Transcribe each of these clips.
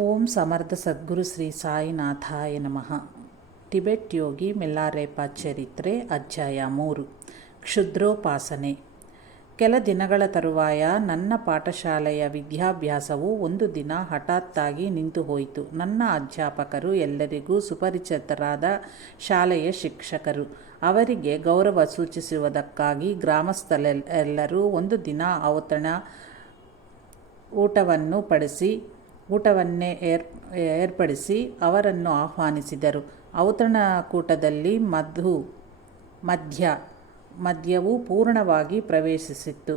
ಓಂ ಸಮರ್ಥ ಸದ್ಗುರು ಶ್ರೀ ಸಾಯಿನಾಥಾಯ ನಮಃ. ಟಿಬೆಟ್ ಯೋಗಿ ಮಿಲಾರೆಪ ಚರಿತ್ರೆ ಅಧ್ಯಾಯ 3. ಕ್ಷುದ್ರೋಪಾಸನೆ. ಕೆಲ ದಿನಗಳ ತರುವಾಯ ನನ್ನ ಪಾಠಶಾಲೆಯ ವಿದ್ಯಾಭ್ಯಾಸವು ಒಂದು ದಿನ ಹಠಾತ್ತಾಗಿ ನಿಂತು ಹೋಯಿತು. ನನ್ನ ಅಧ್ಯಾಪಕರು ಎಲ್ಲರಿಗೂ ಸುಪರಿಚಿತರಾದ ಶಾಲೆಯ ಶಿಕ್ಷಕರು. ಅವರಿಗೆ ಗೌರವ ಸೂಚಿಸುವುದಕ್ಕಾಗಿ ಗ್ರಾಮಸ್ಥರೆಲ್ಲರೂ ಒಂದು ದಿನ ಔತಣ ಊಟವನ್ನೇ ಏರ್ಪಡಿಸಿ ಅವರನ್ನು ಆಹ್ವಾನಿಸಿದರು. ಔತಣಕೂಟದಲ್ಲಿ ಮದ್ಯವು ಪೂರ್ಣವಾಗಿ ಪ್ರವೇಶಿಸಿತ್ತು.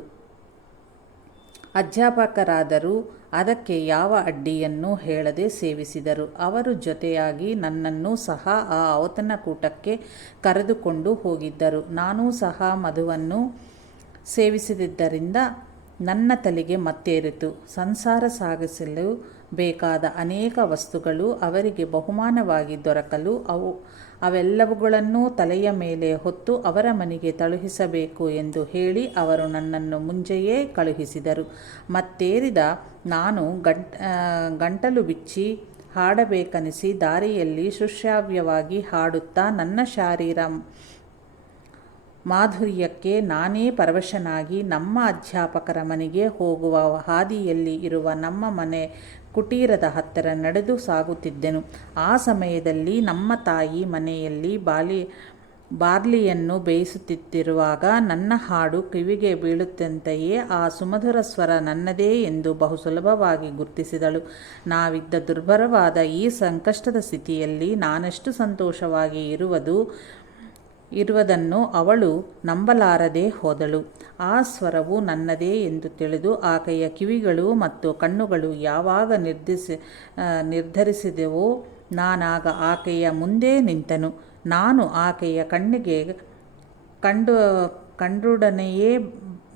ಅಧ್ಯಾಪಕರಾದರೂ ಅದಕ್ಕೆ ಯಾವ ಅಡ್ಡಿಯನ್ನೂ ಹೇಳದೆ ಸೇವಿಸಿದರು. ಅವರು ಜೊತೆಯಾಗಿ ನನ್ನನ್ನೂ ಸಹ ಆ ಔತಣಕೂಟಕ್ಕೆ ಕರೆದುಕೊಂಡು ಹೋಗಿದ್ದರು. ನಾನೂ ಸಹ ಮಧುವನ್ನು ಸೇವಿಸಿದ್ದರಿಂದ ನನ್ನ ತಲೆಗೆ ಮತ್ತೇರಿತು. ಸಂಸಾರ ಸಾಗಿಸಲು ಬೇಕಾದ ಅನೇಕ ವಸ್ತುಗಳು ಅವರಿಗೆ ಬಹುಮಾನವಾಗಿ ದೊರಕಲು ಅವೆಲ್ಲವುಗಳನ್ನೂ ತಲೆಯ ಮೇಲೆ ಹೊತ್ತು ಅವರ ಮನೆಗೆ ತಳುಹಿಸಬೇಕು ಎಂದು ಹೇಳಿ ಅವರು ನನ್ನನ್ನು ಮುಂಚೆಯೇ ಕಳುಹಿಸಿದರು. ಮತ್ತೇರಿದ ನಾನು ಗಂಟಲು ಬಿಚ್ಚಿ ಹಾಡಬೇಕನಿಸಿ ದಾರಿಯಲ್ಲಿ ಸುಶ್ರಾವ್ಯವಾಗಿ ಹಾಡುತ್ತಾ ನನ್ನ ಶಾರೀರ ಮಾಧುರ್ಯಕ್ಕೆ ನಾನೇ ಪರವಶನಾಗಿ ನಮ್ಮ ಅಧ್ಯಾಪಕರ ಮನೆಗೆ ಹೋಗುವ ಹಾದಿಯಲ್ಲಿ ಇರುವ ನಮ್ಮ ಮನೆ ಕುಟೀರದ ಹತ್ತಿರ ನಡೆದು ಸಾಗುತ್ತಿದ್ದೆನು. ಆ ಸಮಯದಲ್ಲಿ ನಮ್ಮ ತಾಯಿ ಮನೆಯಲ್ಲಿ ಬಾರ್ಲಿಯನ್ನು ಬೇಯಿಸುತ್ತಿರುವಾಗ ನನ್ನ ಹಾಡು ಕಿವಿಗೆ ಬೀಳುತ್ತಂತೆಯೇ ಆ ಸುಮಧುರ ಸ್ವರ ನನ್ನದೇ ಎಂದು ಬಹು ಸುಲಭವಾಗಿ ಗುರುತಿಸಿದಳು. ನಾವಿದ್ದ ದುರ್ಭರವಾದ ಈ ಸಂಕಷ್ಟದ ಸ್ಥಿತಿಯಲ್ಲಿ ನಾನೆಷ್ಟು ಸಂತೋಷವಾಗಿ ಇರುವುದನ್ನು ಅವಳು ನಂಬಲಾರದೆ ಹೋದಳು. ಆ ಸ್ವರವು ನನ್ನದೇ ಎಂದು ತಿಳಿದು ಆಕೆಯ ಕಿವಿಗಳು ಮತ್ತು ಕಣ್ಣುಗಳು ಯಾವಾಗ ನಿರ್ಧರಿಸಿದೆವೋ ನಾನಾಗ ಆಕೆಯ ಮುಂದೆ ನಿಂತನು. ನಾನು ಆಕೆಯ ಕಣ್ಣಿಗೆ ಕಂಡೊಡನೆಯೇ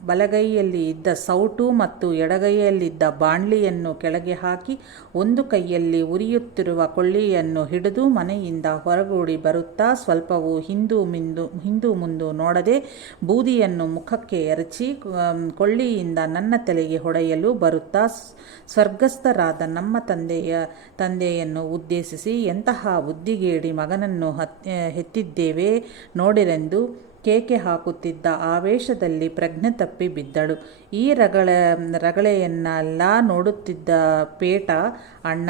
ಬಲಗೈಯಲ್ಲಿ ಇದ್ದ ಸೌಟು ಮತ್ತು ಎಡಗೈಯಲ್ಲಿದ್ದ ಬಾಣಲಿಯನ್ನು ಕೆಳಗೆ ಹಾಕಿ ಒಂದು ಕೈಯಲ್ಲಿ ಉರಿಯುತ್ತಿರುವ ಕೊಳ್ಳಿಯನ್ನು ಹಿಡಿದು ಮನೆಯಿಂದ ಹೊರಗೂಡಿ ಬರುತ್ತಾ ಸ್ವಲ್ಪವೂ ಹಿಂದು ಮುಂದು ನೋಡದೆ ಬೂದಿಯನ್ನು ಮುಖಕ್ಕೆ ಎರಚಿ ಕೊಳ್ಳಿಯಿಂದ ನನ್ನ ತಲೆಗೆ ಹೊಡೆಯಲು ಬರುತ್ತಾ ಸ್ವರ್ಗಸ್ಥರಾದ ನಮ್ಮ ತಂದೆಯನ್ನು ಉದ್ದೇಶಿಸಿ ಎಂತಹ ಬುದ್ಧಿಗೇಡಿ ಮಗನನ್ನು ಹೆತ್ತಿದ್ದೇವೆ ನೋಡಿರೆಂದು ಕೇಕೆ ಹಾಕುತ್ತಿದ್ದ ಆವೇಶದಲ್ಲಿ ಪ್ರಜ್ಞೆ ತಪ್ಪಿ ಬಿದ್ದಳು. ಈ ರಗಳೆಯನ್ನೆಲ್ಲ ನೋಡುತ್ತಿದ್ದ ಪೇಟ, ಅಣ್ಣ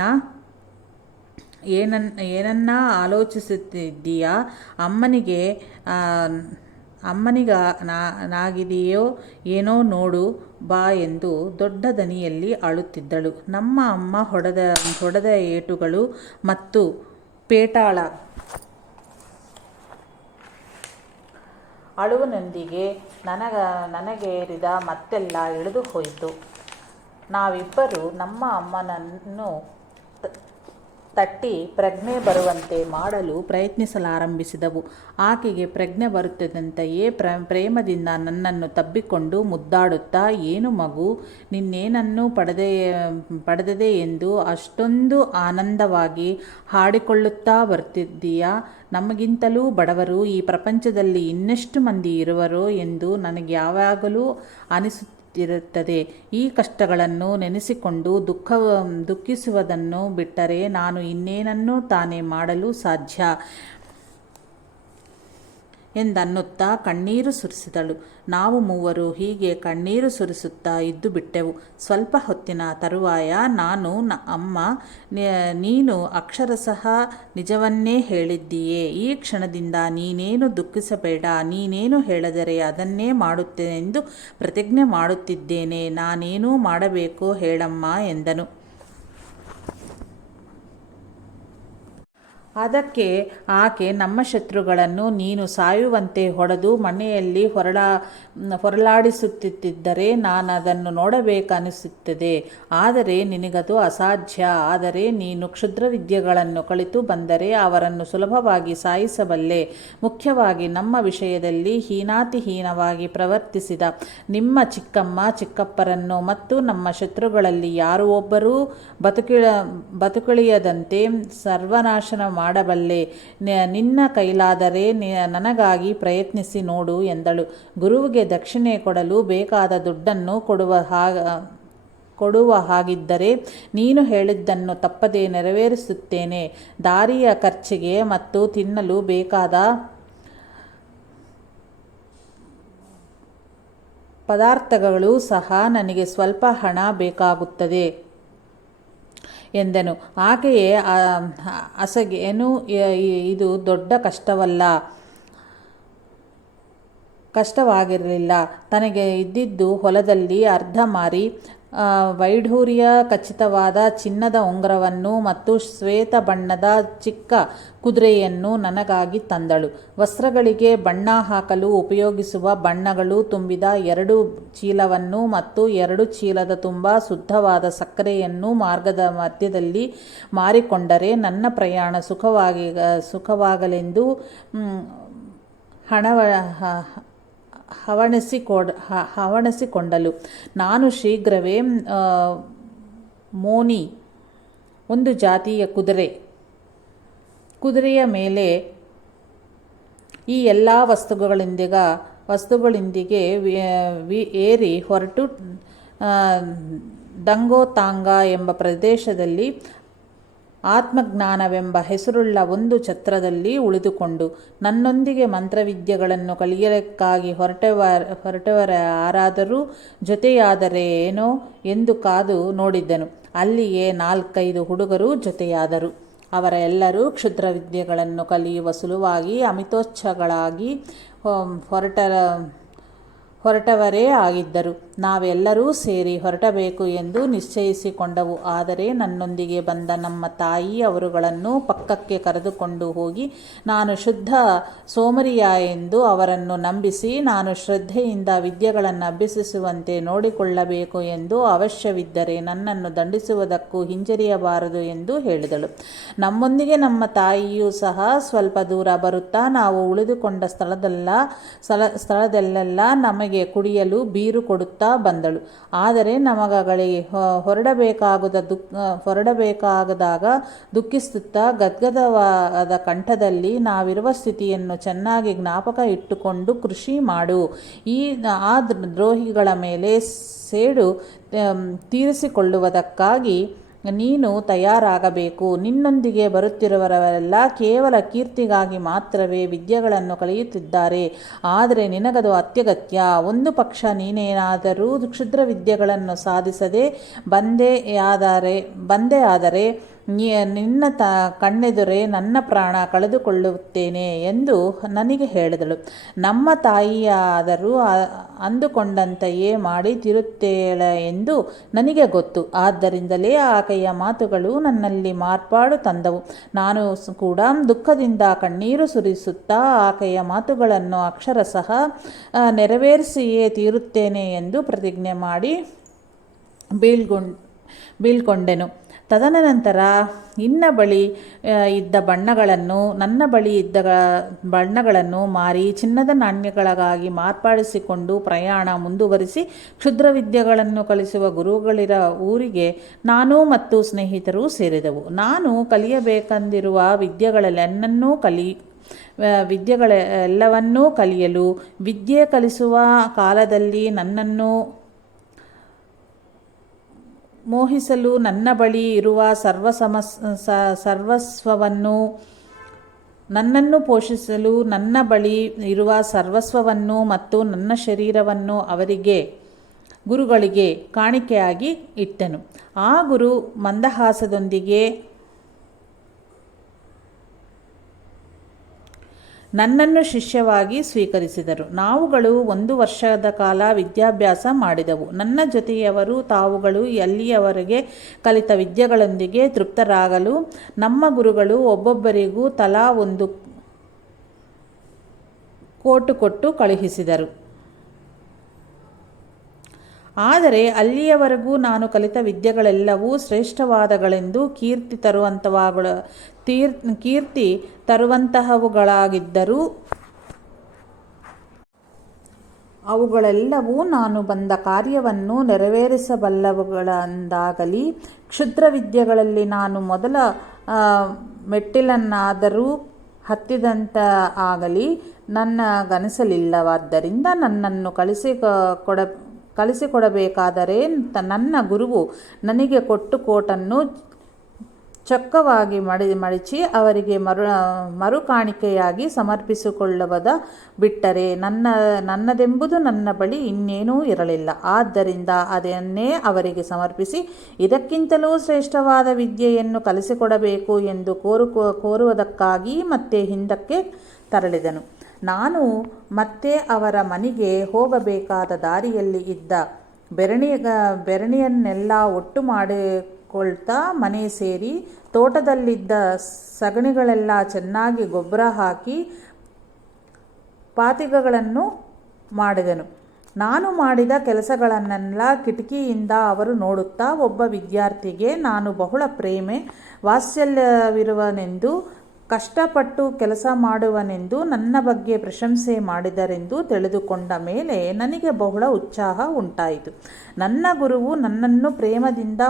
ಏನನ್ನ ಆಲೋಚಿಸುತ್ತಿದ್ದೀಯಾ? ಅಮ್ಮನಿಗಾಗಿದೆಯೋ ಏನೋ ನೋಡು ಬಾ ಎಂದು ದೊಡ್ಡ ದನಿಯಲ್ಲಿ ಅಳುತ್ತಿದ್ದಳು. ನಮ್ಮ ಅಮ್ಮ ಹೊಡೆದ ಏಟುಗಳು ಮತ್ತು ಪೇಟಾಳ ಅಳುವಿನೊಂದಿಗೆ ನನಗೇರಿದ ಮತ್ತೆಲ್ಲ ಇಳಿದು ಹೋಯಿತು. ನಾವಿಬ್ಬರೂ ನಮ್ಮ ಅಮ್ಮನನ್ನು ತಟ್ಟಿ ಪ್ರಜ್ಞೆ ಬರುವಂತೆ ಮಾಡಲು ಪ್ರಯತ್ನಿಸಲಾರಂಭಿಸಿದೆವು. ಆಕೆಗೆ ಪ್ರಜ್ಞೆ ಬರುತ್ತಿದ್ದಂತೆಯೇ ಪ್ರೇಮದಿಂದ ನನ್ನನ್ನು ತಬ್ಬಿಕೊಂಡು ಮುದ್ದಾಡುತ್ತಾ, ಏನು ಮಗು, ನಿನ್ನೇನನ್ನು ಪಡೆದದೆ ಎಂದು ಅಷ್ಟೊಂದು ಆನಂದವಾಗಿ ಹಾಡಿಕೊಳ್ಳುತ್ತಾ ಬರ್ತಿದ್ದೀಯಾ? ನಮಗಿಂತಲೂ ಬಡವರು ಈ ಪ್ರಪಂಚದಲ್ಲಿ ಇನ್ನೆಷ್ಟು ಮಂದಿ ಇರುವರೋ ಎಂದು ನನಗೆ ಯಾವಾಗಲೂ ಅನಿಸುತ್ತಿರುತ್ತದೆ. ಈ ಕಷ್ಟಗಳನ್ನು ನೆನೆಸಿಕೊಂಡು ದುಃಖಿಸುವುದನ್ನು ಬಿಟ್ಟರೆ ನಾನು ಇನ್ನೇನನ್ನು ತಾನೇ ಮಾಡಲು ಸಾಧ್ಯ ಎಂದನ್ನುತ್ತಾ ಕಣ್ಣೀರು ಸುರಿಸಿದಳು. ನಾವು ಮೂವರು ಹೀಗೆ ಕಣ್ಣೀರು ಸುರಿಸುತ್ತಾ ಇದ್ದು ಬಿಟ್ಟೆವು. ಸ್ವಲ್ಪ ಹೊತ್ತಿನ ತರುವಾಯ ನಾನು, ಅಮ್ಮ, ನೀನು ಅಕ್ಷರಶಃ ನಿಜವನ್ನೇ ಹೇಳಿದ್ದೀಯೆ. ಈ ಕ್ಷಣದಿಂದ ನೀನೇನು ದುಃಖಿಸಬೇಡ. ನೀನೇನು ಹೇಳಿದರೆ ಅದನ್ನೇ ಮಾಡುತ್ತೇನೆಂದು ಪ್ರತಿಜ್ಞೆ ಮಾಡುತ್ತಿದ್ದೇನೆ. ನಾನೇನು ಮಾಡಬೇಕು ಹೇಳಮ್ಮ ಎಂದನು. ಅದಕ್ಕೆ ಆಕೆ, ನಮ್ಮ ಶತ್ರುಗಳನ್ನು ನೀನು ಸಾಯುವಂತೆ ಹೊಡೆದು ಮನೆಯಲ್ಲಿ ಹೊರಲಾಡಿಸುತ್ತಿದ್ದರೆ ನಾನದನ್ನು ನೋಡಬೇಕನಿಸುತ್ತದೆ. ಆದರೆ ನಿನಗದು ಅಸಾಧ್ಯ. ಆದರೆ ನೀನು ಕ್ಷುದ್ರ ವಿದ್ಯೆಗಳನ್ನು ಕಲಿತು ಬಂದರೆ ಅವರನ್ನು ಸುಲಭವಾಗಿ ಸಾಯಿಸಬಲ್ಲೆ. ಮುಖ್ಯವಾಗಿ ನಮ್ಮ ವಿಷಯದಲ್ಲಿ ಹೀನಾತಿಹೀನವಾಗಿ ಪ್ರವರ್ತಿಸಿದ ನಿಮ್ಮ ಚಿಕ್ಕಮ್ಮ ಚಿಕ್ಕಪ್ಪರನ್ನು ಮತ್ತು ನಮ್ಮ ಶತ್ರುಗಳಲ್ಲಿ ಯಾರು ಒಬ್ಬರೂ ಬದುಕುಳಿಯದಂತೆ ಸರ್ವನಾಶನ ಮಾಡಬಲ್ಲೆ. ನಿನ್ನ ಕೈಲಾದರೆ ನನಗಾಗಿ ಪ್ರಯತ್ನಿಸಿ ನೋಡು ಎಂದಳು. ಗುರುವಿಗೆ ದಕ್ಷಿಣೆ ಕೊಡಲು ಬೇಕಾದ ದುಡ್ಡನ್ನು ಕೊಡುವ ಹಾಗಿದ್ದರೆ ನೀನು ಹೇಳಿದ್ದನ್ನು ತಪ್ಪದೇ ನೆರವೇರಿಸುತ್ತೇನೆ. ದಾರಿಯ ಖರ್ಚಿಗೆ ಮತ್ತು ತಿನ್ನಲು ಬೇಕಾದ ಪದಾರ್ಥಗಳು ಸಹ ನನಗೆ ಸ್ವಲ್ಪ ಹಣ ಬೇಕಾಗುತ್ತದೆ ಎಂದನು. ಆಕೆಯೇ ಅಸಗೇನು, ಇದು ದೊಡ್ಡ ಕಷ್ಟವಾಗಿರಲಿಲ್ಲ. ತನಗೆ ಇದ್ದಿದ್ದು ಹೊಲದಲ್ಲಿ ಅರ್ಧ ಮಾರಿ ವೈಢೂರ್ಯ ಖಚಿತವಾದ ಚಿನ್ನದ ಉಂಗುರವನ್ನು ಮತ್ತು ಶ್ವೇತ ಬಣ್ಣದ ಚಿಕ್ಕ ಕುದುರೆಯನ್ನು ನನಗಾಗಿ ತಂದಳು. ವಸ್ತ್ರಗಳಿಗೆ ಬಣ್ಣ ಹಾಕಲು ಉಪಯೋಗಿಸುವ ಬಣ್ಣಗಳು ತುಂಬಿದ 2 ಚೀಲವನ್ನು ಮತ್ತು 2 ಚೀಲದ ತುಂಬ ಶುದ್ಧವಾದ ಸಕ್ಕರೆಯನ್ನು ಮಾರ್ಗದ ಮಧ್ಯದಲ್ಲಿ ಮಾರಿಕೊಂಡರೆ ನನ್ನ ಪ್ರಯಾಣ ಸುಖವಾಗಲೆಂದು ಹವಣಿಸಿಕೊಂಡಳು. ನಾನು ಶೀಘ್ರವೇ ಮೋನಿ, ಒಂದು ಜಾತಿಯ ಕುದುರೆಯ ಮೇಲೆ ಈ ಎಲ್ಲ ವಸ್ತುಗಳೊಂದಿಗೆ ಏರಿ ಹೊರಟು ದಂಗೋತಾಂಗ ಎಂಬ ಪ್ರದೇಶದಲ್ಲಿ ಆತ್ಮಜ್ಞಾನವೆಂಬ ಹೆಸರುಳ್ಳ ಒಂದು ಛತ್ರದಲ್ಲಿ ಉಳಿದುಕೊಂಡು ನನ್ನೊಂದಿಗೆ ಮಂತ್ರವಿದ್ಯೆಗಳನ್ನು ಕಲಿಯಲಿಕ್ಕಾಗಿ ಹೊರಟವರಾರಾದರೂ ಜೊತೆಯಾದರೇನೋ ಎಂದು ಕಾದು ನೋಡಿದ್ದನು. ಅಲ್ಲಿಯೇ 4-5 ಹುಡುಗರು ಜೊತೆಯಾದರು. ಅವರೆಲ್ಲರೂ ಕ್ಷುದ್ರ ವಿದ್ಯೆಗಳನ್ನು ಕಲಿಯುವ ಸಲುವಾಗಿ ಅಮಿತೋತ್ಸಾಹಿಗಳಾಗಿ ಹೊರಟವರೇ ಆಗಿದ್ದರು. ನಾವೆಲ್ಲರೂ ಸೇರಿ ಹೊರಟಬೇಕು ಎಂದು ನಿಶ್ಚಯಿಸಿಕೊಂಡವು. ಆದರೆ ನನ್ನೊಂದಿಗೆ ಬಂದ ನಮ್ಮ ತಾಯಿ ಅವರುಗಳನ್ನು ಪಕ್ಕಕ್ಕೆ ಕರೆದುಕೊಂಡು ಹೋಗಿ ನಾನು ಶುದ್ಧ ಸೋಮರಿಯ ಎಂದು ಅವರನ್ನು ನಂಬಿಸಿ ನಾನು ಶ್ರದ್ಧೆಯಿಂದ ವಿದ್ಯೆಗಳನ್ನು ಅಭ್ಯಸಿಸುವಂತೆ ನೋಡಿಕೊಳ್ಳಬೇಕು ಎಂದು ಅವಶ್ಯವಿದ್ದರೆ ನನ್ನನ್ನು ದಂಡಿಸುವುದಕ್ಕೂ ಹಿಂಜರಿಯಬಾರದು ಎಂದು ಹೇಳಿದಳು. ನಮ್ಮೊಂದಿಗೆ ನಮ್ಮ ತಾಯಿಯೂ ಸಹ ಸ್ವಲ್ಪ ದೂರ ಬರುತ್ತಾ ನಾವು ಉಳಿದುಕೊಂಡ ಸ್ಥಳದಲ್ಲೆಲ್ಲ ನಮಗೆ ಕುಡಿಯಲು ಬೀರು ಕೊಡುತ್ತಾ ಬಂದಳು. ಆದರೆ ನಮಗಳಿಗೆ ಹೊರಡಬೇಕಾದಾಗ ದುಃಖಿಸುತ್ತಾ ಗದ್ಗದವಾದ ಕಂಠದಲ್ಲಿ ನಾವಿರುವ ಸ್ಥಿತಿಯನ್ನು ಚೆನ್ನಾಗಿ ಜ್ಞಾಪಕ ಇಟ್ಟುಕೊಂಡು ಕೃಷಿ ಮಾಡು. ಆ ದ್ರೋಹಿಗಳ ಮೇಲೆ ಸೇಡು ತೀರಿಸಿಕೊಳ್ಳುವುದಕ್ಕಾಗಿ ನೀನು ತಯಾರಾಗಬೇಕು. ನಿನ್ನೊಂದಿಗೆ ಬರುತ್ತಿರುವವರೆಲ್ಲ ಕೇವಲ ಕೀರ್ತಿಗಾಗಿ ಮಾತ್ರವೇ ವಿದ್ಯೆಗಳನ್ನು ಕಲಿಯುತ್ತಿದ್ದಾರೆ. ಆದರೆ ನಿನಗದು ಅತ್ಯಗತ್ಯ. ಒಂದು ಪಕ್ಷ ನೀನೇನಾದರೂ ಕ್ಷುದ್ರ ವಿದ್ಯೆಗಳನ್ನು ಸಾಧಿಸದೆ ಬಂದೇ ಆದರೆ ನಿನ್ನ ಕಣ್ಣೆದುರೇ ನನ್ನ ಪ್ರಾಣ ಕಳೆದುಕೊಳ್ಳುತ್ತೇನೆ ಎಂದು ನನಗೆ ಹೇಳಿದಳು. ನಮ್ಮ ತಾಯಿಯಾದರೂ ಅಂದುಕೊಂಡಂತೆಯೇ ಮಾಡಿ ತಿರುತ್ತೇಳೆ ಎಂದು ನನಗೆ ಗೊತ್ತು. ಆದ್ದರಿಂದಲೇ ಆಕೆಯ ಮಾತುಗಳು ನನ್ನಲ್ಲಿ ಮಾರ್ಪಾಡು ತಂದವು. ನಾನು ಕೂಡ ದುಃಖದಿಂದ ಕಣ್ಣೀರು ಸುರಿಸುತ್ತಾ ಆಕೆಯ ಮಾತುಗಳನ್ನು ಅಕ್ಷರಶಃ ನೆರವೇರಿಸಿಯೇ ತೀರುತ್ತೇನೆ ಎಂದು ಪ್ರತಿಜ್ಞೆ ಮಾಡಿ ಬೀಳ್ಕೊಂಡೆನು. ತದನಂತರ ನನ್ನ ಬಳಿ ಇದ್ದ ಬಣ್ಣಗಳನ್ನು ಮಾರಿ ಚಿನ್ನದ ನಾಣ್ಯಗಳಾಗಿ ಮಾರ್ಪಡಿಸಿಕೊಂಡು ಪ್ರಯಾಣ ಮುಂದುವರಿಸಿ ಕ್ಷುದ್ರ ವಿದ್ಯೆಗಳನ್ನು ಕಲಿಸುವ ಗುರುಗಳಿರ ಊರಿಗೆ ನಾನು ಮತ್ತು ಸ್ನೇಹಿತರು ಸೇರಿದೆವು. ನಾನು ಕಲಿಯಬೇಕೆಂದಿರುವ ವಿದ್ಯೆಗಳೆಲ್ಲವನ್ನೂ ಕಲಿಯಲು ವಿದ್ಯೆ ಕಲಿಸುವ ಕಾಲದಲ್ಲಿ ನನ್ನನ್ನು ಮೋಹಿಸಲು ನನ್ನ ಬಳಿ ಇರುವ ಸರ್ವಸ್ವವನ್ನು, ನನ್ನನ್ನು ಪೋಷಿಸಲು ನನ್ನ ಬಳಿ ಇರುವ ಸರ್ವಸ್ವವನ್ನು ಮತ್ತು ನನ್ನ ಶರೀರವನ್ನು ಗುರುಗಳಿಗೆ ಕಾಣಿಕೆಯಾಗಿ ಇಟ್ಟೆನು. ಆ ಗುರು ಮಂದಹಾಸದೊಂದಿಗೆ ನನ್ನನ್ನು ಶಿಷ್ಯವಾಗಿ ಸ್ವೀಕರಿಸಿದರು. ನಾವುಗಳು 1 ವರ್ಷದ ಕಾಲ ವಿದ್ಯಾಭ್ಯಾಸ ಮಾಡಿದೆವು. ನನ್ನ ಜೊತೆಯವರು ತಾವುಗಳು ಅಲ್ಲಿಯವರೆಗೆ ಕಲಿತ ವಿದ್ಯೆಗಳೊಂದಿಗೆ ತೃಪ್ತರಾಗಲು ನಮ್ಮ ಗುರುಗಳು ಒಬ್ಬೊಬ್ಬರಿಗೂ ತಲಾ 1 ಕೋಟು ಕೊಟ್ಟು ಕಳುಹಿಸಿದರು. ಆದರೆ ಅಲ್ಲಿಯವರೆಗೂ ನಾನು ಕಲಿತ ವಿದ್ಯೆಗಳೆಲ್ಲವೂ ಶ್ರೇಷ್ಠವಾದಗಳೆಂದು ಕೀರ್ತಿ ತರುವಂತಹವುಗಳಾಗಿದ್ದರೂ ಅವುಗಳೆಲ್ಲವೂ ನಾನು ಬಂದ ಕಾರ್ಯವನ್ನು ನೆರವೇರಿಸಬಲ್ಲವುಗಳೆಂದಾಗಲಿ ಕ್ಷುದ್ರ ವಿದ್ಯೆಗಳಲ್ಲಿ ನಾನು ಮೊದಲ ಮೆಟ್ಟಿಲನ್ನಾದರೂ ಹತ್ತಿದಂತ ಆಗಲಿ ನನಗನಿಸಲಿಲ್ಲವಾದ್ದರಿಂದ ನನ್ನನ್ನು ಕಲಿಸಿಕೊಡಬೇಕಾದರೆ ನನ್ನ ಗುರುವು ನನಗೆ ಕೊಟ್ಟು ಕೋಟನ್ನು ಚೊಕ್ಕವಾಗಿ ಮಡಿಚಿ ಅವರಿಗೆ ಮರುಕಾಣಿಕೆಯಾಗಿ ಸಮರ್ಪಿಸಿಕೊಳ್ಳುವುದ ಬಿಟ್ಟರೆ ನನ್ನದೆಂಬುದು ನನ್ನ ಬಳಿ ಇನ್ನೇನೂ ಇರಲಿಲ್ಲ. ಆದ್ದರಿಂದ ಅದನ್ನೇ ಅವರಿಗೆ ಸಮರ್ಪಿಸಿ ಇದಕ್ಕಿಂತಲೂ ಶ್ರೇಷ್ಠವಾದ ವಿದ್ಯೆಯನ್ನು ಕಲಿಸಿಕೊಡಬೇಕು ಎಂದು ಕೋರುವುದಕ್ಕಾಗಿ ಮತ್ತೆ ಹಿಂದಕ್ಕೆ ತೆರಳಿದನು. ನಾನು ಮತ್ತೆ ಅವರ ಮನೆಗೆ ಹೋಗಬೇಕಾದ ದಾರಿಯಲ್ಲಿ ಇದ್ದ ಬೆರಣಿಯನ್ನೆಲ್ಲ ಒಟ್ಟು ಮಾಡಿಕೊಳ್ತಾ ಮನೆ ಸೇರಿ ತೋಟದಲ್ಲಿದ್ದ ಸಗಣಿಗಳೆಲ್ಲ ಚೆನ್ನಾಗಿ ಗೊಬ್ಬರ ಹಾಕಿ ಪಾತಿಗಳನ್ನು ಮಾಡಿದನು. ನಾನು ಮಾಡಿದ ಕೆಲಸಗಳನ್ನೆಲ್ಲ ಕಿಟಕಿಯಿಂದ ಅವರು ನೋಡುತ್ತಾ ಒಬ್ಬ ವಿದ್ಯಾರ್ಥಿಗೆ ನಾನು ಬಹಳ ಪ್ರೇಮ ವಾತ್ಸಲ್ಯವಿರುವನೆಂದು ಕಷ್ಟಪಟ್ಟು ಕೆಲಸ ಮಾಡುವನೆಂದು ನನ್ನ ಬಗ್ಗೆ ಪ್ರಶಂಸೆ ಮಾಡಿದರೆಂದು ತಿಳಿದುಕೊಂಡ ಮೇಲೆ ನನಗೆ ಬಹಳ ಉತ್ಸಾಹ ಉಂಟಾಯಿತು. ನನ್ನ ಗುರುವು ನನ್ನನ್ನು ಪ್ರೇಮದಿಂದ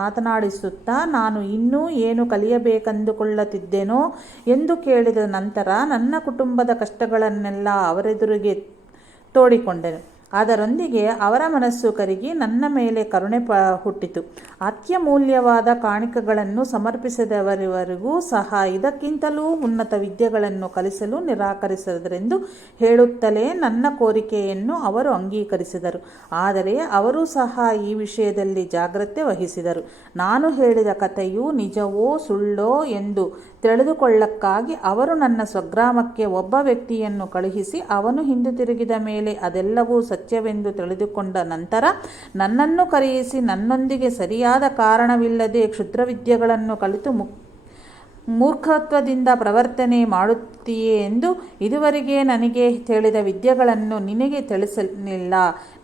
ಮಾತನಾಡಿಸುತ್ತಾ ನಾನು ಇನ್ನೂ ಏನು ಕಲಿಯಬೇಕೆಂದುಕೊಳ್ಳುತ್ತಿದ್ದೇನೋ ಎಂದು ಕೇಳಿದ ನಂತರ ನನ್ನ ಕುಟುಂಬದ ಕಷ್ಟಗಳನ್ನೆಲ್ಲ ಅವರೆದುರಿಗೆ ತೋಡಿಕೊಂಡೆನು. ಅದರೊಂದಿಗೆ ಅವರ ಮನಸ್ಸು ಕರಗಿ ನನ್ನ ಮೇಲೆ ಕರುಣೆ ಹುಟ್ಟಿತು. ಅತ್ಯಮೂಲ್ಯವಾದ ಕಾಣಿಕೆಗಳನ್ನು ಸಮರ್ಪಿಸಿದವರಿವರೆಗೂ ಸಹ ಇದಕ್ಕಿಂತಲೂ ಉನ್ನತ ವಿದ್ಯೆಗಳನ್ನು ಕಲಿಸಲು ನಿರಾಕರಿಸಿದರೆಂದು ಹೇಳುತ್ತಲೇ ನನ್ನ ಕೋರಿಕೆಯನ್ನು ಅವರು ಅಂಗೀಕರಿಸಿದರು. ಆದರೆ ಅವರೂ ಸಹ ಈ ವಿಷಯದಲ್ಲಿ ಜಾಗ್ರತೆ ವಹಿಸಿದರು. ನಾನು ಹೇಳಿದ ಕಥೆಯು ನಿಜವೋ ಸುಳ್ಳೋ ಎಂದು ತಿಳಿದುಕೊಳ್ಳಕ್ಕಾಗಿ ಅವರು ನನ್ನ ಸ್ವಗ್ರಾಮಕ್ಕೆ ಒಬ್ಬ ವ್ಯಕ್ತಿಯನ್ನು ಕಳುಹಿಸಿ ಅವನು ಹಿಂದಿರುಗಿದ ಮೇಲೆ ಅದೆಲ್ಲವೂ ಸತ್ಯವೆಂದು ತಿಳಿದುಕೊಂಡ ನಂತರ ನನ್ನನ್ನು ಕರೆಯಿಸಿ ನನ್ನೊಂದಿಗೆ ಸರಿಯಾದ ಕಾರಣವಿಲ್ಲದೆ ಕ್ಷುದ್ರ ವಿದ್ಯೆಗಳನ್ನು ಕಲಿತು ಮೂರ್ಖತ್ವದಿಂದ ಪ್ರವರ್ತನೆ ಮಾಡುತ್ತೀಯೇ ಎಂದು ಇದುವರೆಗೆ ನನಗೆ ತಿಳಿದ ವಿದ್ಯೆಗಳನ್ನು ನಿನಗೆ ತಿಳಿಸಲಿಲ್ಲ.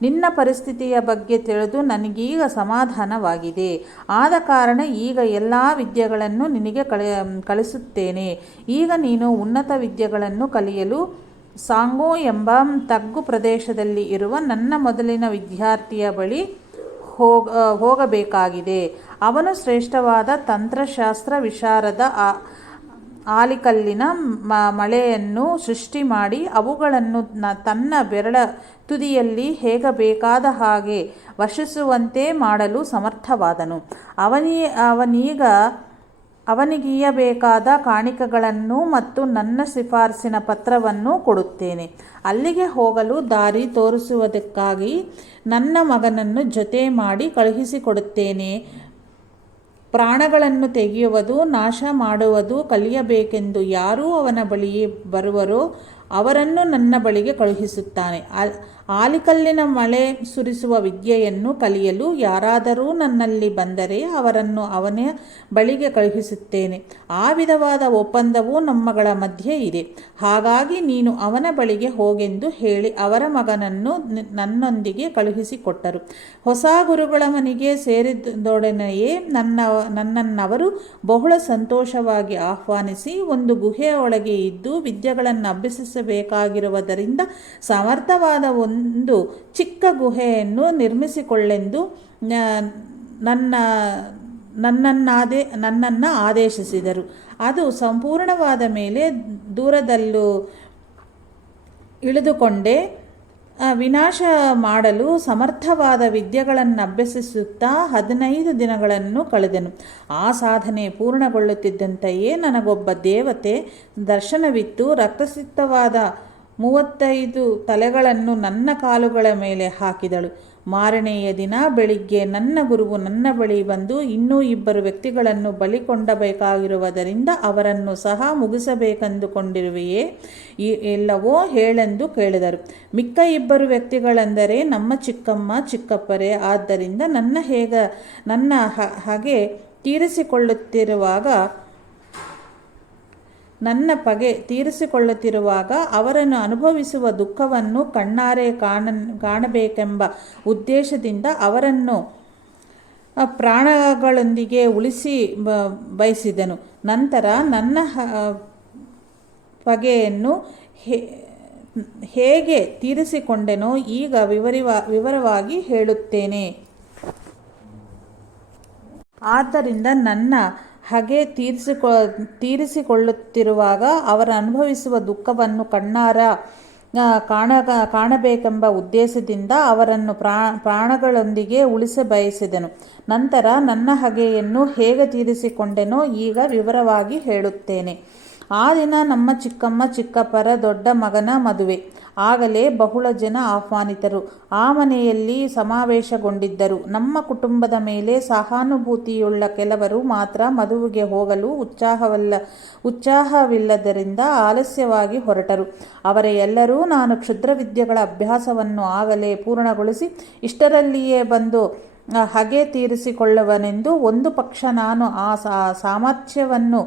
ನಿನ್ನ ಪರಿಸ್ಥಿತಿಯ ಬಗ್ಗೆ ತಿಳಿದು ನನಗೀಗ ಸಮಾಧಾನವಾಗಿದೆ. ಆದ ಕಾರಣ ಈಗ ಎಲ್ಲ ವಿದ್ಯೆಗಳನ್ನು ನಿನಗೆ ಕಳಿಸುತ್ತೇನೆ. ಈಗ ನೀನು ಉನ್ನತ ವಿದ್ಯೆಗಳನ್ನು ಕಲಿಯಲು ಸಾಂಗೋ ಎಂಬ ತಗ್ಗು ಪ್ರದೇಶದಲ್ಲಿ ಇರುವ ನನ್ನ ಮೊದಲಿನ ವಿದ್ಯಾರ್ಥಿಯ ಬಳಿ ಹೋಗಬೇಕಾಗಿದೆ. ಅವನು ಶ್ರೇಷ್ಠವಾದ ತಂತ್ರಶಾಸ್ತ್ರ ವಿಶಾರದ ಆಲಿಕಲ್ಲಿನ ಮಳೆಯನ್ನು ಸೃಷ್ಟಿ ಮಾಡಿ ಅವುಗಳನ್ನು ತನ್ನ ಬೆರಳ ತುದಿಯಲ್ಲಿ ಹೇಗೆ ಬೇಕಾದ ಹಾಗೆ ವರ್ಷಿಸುವಂತೆ ಮಾಡಲು ಸಮರ್ಥವಾದನು. ಅವನಿಗೀಯಬೇಕಾದ ಕಾಣಿಕೆಗಳನ್ನು ಮತ್ತು ನನ್ನ ಶಿಫಾರಸಿನ ಪತ್ರವನ್ನು ಕೊಡುತ್ತೇನೆ. ಅಲ್ಲಿಗೆ ಹೋಗಲು ದಾರಿ ತೋರಿಸುವುದಕ್ಕಾಗಿ ನನ್ನ ಮಗನನ್ನು ಜೊತೆ ಮಾಡಿ ಕಳುಹಿಸಿಕೊಡುತ್ತೇನೆ. ಪ್ರಾಣಗಳನ್ನು ತೆಗೆಯುವುದು ನಾಶ ಮಾಡುವುದು ಕಲಿಯಬೇಕೆಂದು ಯಾರೂ ಅವನ ಬಳಿಗೆ ಬರುವರೋ ಅವರನ್ನು ನನ್ನ ಬಳಿಗೆ ಕಳುಹಿಸುತ್ತಾನೆ. ಆಲಿಕಲ್ಲಿನ ಮಳೆ ಸುರಿಸುವ ವಿದ್ಯೆಯನ್ನು ಕಲಿಯಲು ಯಾರಾದರೂ ನನ್ನಲ್ಲಿ ಬಂದರೆ ಅವರನ್ನು ಅವನ ಬಳಿಗೆ ಕಳುಹಿಸುತ್ತೇನೆ. ಆ ವಿಧವಾದ ಒಪ್ಪಂದವು ನಮ್ಮಗಳ ಮಧ್ಯೆ ಇದೆ. ಹಾಗಾಗಿ ನೀನು ಅವನ ಬಳಿಗೆ ಹೋಗೆಂದು ಹೇಳಿ ಅವರ ಮಗನನ್ನು ನನ್ನೊಂದಿಗೆ ಕಳುಹಿಸಿಕೊಟ್ಟರು. ಹೊಸ ಗುರುಗಳ ಮನೆಗೆ ಸೇರಿದೊಡನೆಯೇ ನನ್ನನ್ನವರು ಬಹಳ ಸಂತೋಷವಾಗಿ ಆಹ್ವಾನಿಸಿ ಒಂದು ಗುಹೆಯ ಒಳಗೆ ಇದ್ದು ವಿದ್ಯೆಗಳನ್ನು ಅಭ್ಯಸಿಸಬೇಕಾಗಿರುವುದರಿಂದ ಸಮರ್ಥವಾದ ಒಂದು ಚಿಕ್ಕ ಗುಹೆಯನ್ನು ನಿರ್ಮಿಸಿಕೊಳ್ಳೆಂದು ನನ್ನನ್ನು ಆದೇಶಿಸಿದರು. ಅದು ಸಂಪೂರ್ಣವಾದ ಮೇಲೆ ದೂರದಲ್ಲೂ ಇಳಿದುಕೊಂಡೇ ವಿನಾಶ ಮಾಡಲು ಸಮರ್ಥವಾದ ವಿದ್ಯೆಗಳನ್ನು ಅಭ್ಯಸಿಸುತ್ತಾ 15 ದಿನಗಳನ್ನು ಕಳೆದೆನು. ಆ ಸಾಧನೆ ಪೂರ್ಣಗೊಳ್ಳುತ್ತಿದ್ದಂತೆಯೇ ನನಗೊಬ್ಬ ದೇವತೆ ದರ್ಶನವಿತ್ತು. ರಕ್ತಸಿಕ್ತವಾದ 35 ತಲೆಗಳನ್ನು ನನ್ನ ಕಾಲುಗಳ ಮೇಲೆ ಹಾಕಿದಳು. ಮಾರನೆಯ ದಿನ ಬೆಳಿಗ್ಗೆ ನನ್ನ ಗುರುವು ನನ್ನ ಬಳಿ ಬಂದು ಇನ್ನೂ 2 ವ್ಯಕ್ತಿಗಳನ್ನು ಬಲಿ ಕೊಂಡಬೇಕಾಗಿರುವುದರಿಂದ ಅವರನ್ನು ಸಹ ಮುಗಿಸಬೇಕೆಂದುಕೊಂಡಿರುವೆಯೇ ಎಲ್ಲವೋ ಹೇಳೆಂದು ಕೇಳಿದರು. ಮಿಕ್ಕ 2 ವ್ಯಕ್ತಿಗಳೆಂದರೆ ನಮ್ಮ ಚಿಕ್ಕಮ್ಮ ಚಿಕ್ಕಪ್ಪರೇ. ಆದ್ದರಿಂದ ನನ್ನ ಹಾಗೆ ನನ್ನ ಪಗೆ ತೀರಿಸಿಕೊಳ್ಳುತ್ತಿರುವಾಗ ಅವರನ್ನು ಅನುಭವಿಸುವ ದುಃಖವನ್ನು ಕಣ್ಣಾರೆ ಕಾಣಬೇಕೆಂಬ ಉದ್ದೇಶದಿಂದ ಅವರನ್ನು ಪ್ರಾಣಗಳೊಂದಿಗೆ ಉಳಿಸಿ ಬಯಸಿದನು. ನಂತರ ನನ್ನ ಪಗೆಯನ್ನು ಹೇಗೆ ತೀರಿಸಿಕೊಂಡೆನೋ ಈಗ ವಿವರವಾಗಿ ಹೇಳುತ್ತೇನೆ. ಆದ್ದರಿಂದ ನನ್ನ ಹಾಗೆ ತೀರಿಸಿಕೊಳ್ಳುತ್ತಿರುವಾಗ ಅವರು ಅನುಭವಿಸುವ ದುಃಖವನ್ನು ಕಣ್ಣಾರ ಕಾಣಬೇಕೆಂಬ ಉದ್ದೇಶದಿಂದ ಅವರನ್ನು ಪ್ರಾಣಗಳೊಂದಿಗೆ ಬಯಸಿದೆನು. ನಂತರ ನನ್ನ ಹಗೆಯನ್ನು ಹೇಗೆ ತೀರಿಸಿಕೊಂಡೆನೋ ಈಗ ವಿವರವಾಗಿ ಹೇಳುತ್ತೇನೆ. ಆ ದಿನ ನಮ್ಮ ಚಿಕ್ಕಮ್ಮ ಚಿಕ್ಕಪ್ಪರ ದೊಡ್ಡ ಮಗನ ಮದುವೆ. ಆಗಲೇ ಬಹಳ ಜನ ಆಹ್ವಾನಿತರು ಆ ಮನೆಯಲ್ಲಿ ಸಮಾವೇಶಗೊಂಡಿದ್ದರು. ನಮ್ಮ ಕುಟುಂಬದ ಮೇಲೆ ಸಹಾನುಭೂತಿಯುಳ್ಳ ಕೆಲವರು ಮಾತ್ರ ಮದುವೆಗೆ ಹೋಗಲು ಉತ್ಸಾಹವಿಲ್ಲದರಿಂದ ಆಲಸ್ಯವಾಗಿ ಹೊರಟರು. ಅವರ ಎಲ್ಲರೂ ನಾನು ಕ್ಷುದ್ರ ವಿದ್ಯೆಗಳ ಅಭ್ಯಾಸವನ್ನು ಆಗಲೇ ಪೂರ್ಣಗೊಳಿಸಿ ಇಷ್ಟರಲ್ಲಿಯೇ ಬಂದು ಹಗೆ ತೀರಿಸಿಕೊಳ್ಳುವನೆಂದು ಒಂದು ಪಕ್ಷ ನಾನು ಆ ಸಾಮರ್ಥ್ಯವನ್ನು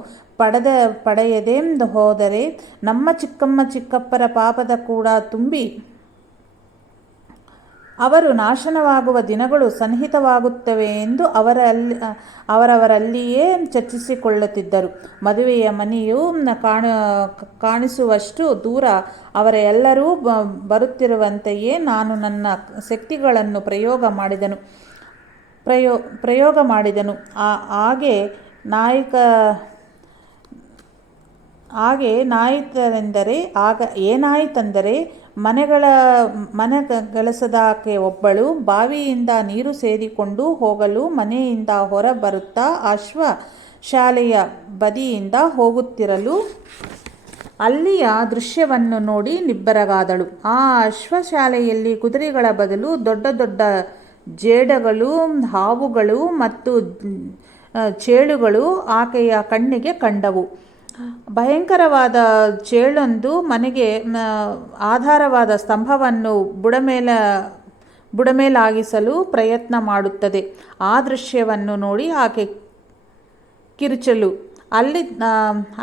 ಪಡೆಯದೆ ಹೋದರೆ ನಮ್ಮ ಚಿಕ್ಕಮ್ಮ ಚಿಕ್ಕಪ್ಪರ ಪಾಪದ ಕೂಡ ತುಂಬಿ ಅವರು ನಾಶನವಾಗುವ ದಿನಗಳು ಸನ್ನಿಹಿತವಾಗುತ್ತವೆ ಎಂದು ಅವರವರಲ್ಲಿಯೇ ಚರ್ಚಿಸಿಕೊಳ್ಳುತ್ತಿದ್ದರು. ಮದುವೆಯ ಮನೆಯು ಕಾಣಿಸುವಷ್ಟು ದೂರ ಅವರ ಎಲ್ಲರೂ ಬರುತ್ತಿರುವಂತೆಯೇ ನಾನು ನನ್ನ ಶಕ್ತಿಗಳನ್ನು ಪ್ರಯೋಗ ಮಾಡಿದನು. ಏನಾಯಿತೆಂದರೆ ಮನೆಗೆಲಸದಾಕೆ ಒಬ್ಬಳು ಬಾವಿಯಿಂದ ನೀರು ಸೇದಿಕೊಂಡು ಹೋಗಲು ಮನೆಯಿಂದ ಹೊರ ಬರುತ್ತಾ ಅಶ್ವಶಾಲೆಯ ಬದಿಯಿಂದ ಹೋಗುತ್ತಿರಲು ಅಲ್ಲಿಯ ದೃಶ್ಯವನ್ನು ನೋಡಿ ನಿಬ್ಬರಗಾದಳು. ಆ ಅಶ್ವಶಾಲೆಯಲ್ಲಿ ಕುದುರೆಗಳ ಬದಲು ದೊಡ್ಡ ದೊಡ್ಡ ಜೇಡಗಳು, ಹಾವುಗಳು ಮತ್ತು ಚೇಳುಗಳು ಆಕೆಯ ಕಣ್ಣಿಗೆ ಕಂಡವು. ಭಯಂಕರವಾದ ಚೇಳೊಂದು ಮನೆಗೆ ಆಧಾರವಾದ ಸ್ತಂಭವನ್ನು ಬುಡಮೇಲಾಗಿಸಲು ಪ್ರಯತ್ನ ಮಾಡುತ್ತದೆ. ಆ ದೃಶ್ಯವನ್ನು ನೋಡಿ ಆಕೆ ಕಿರುಚಲು.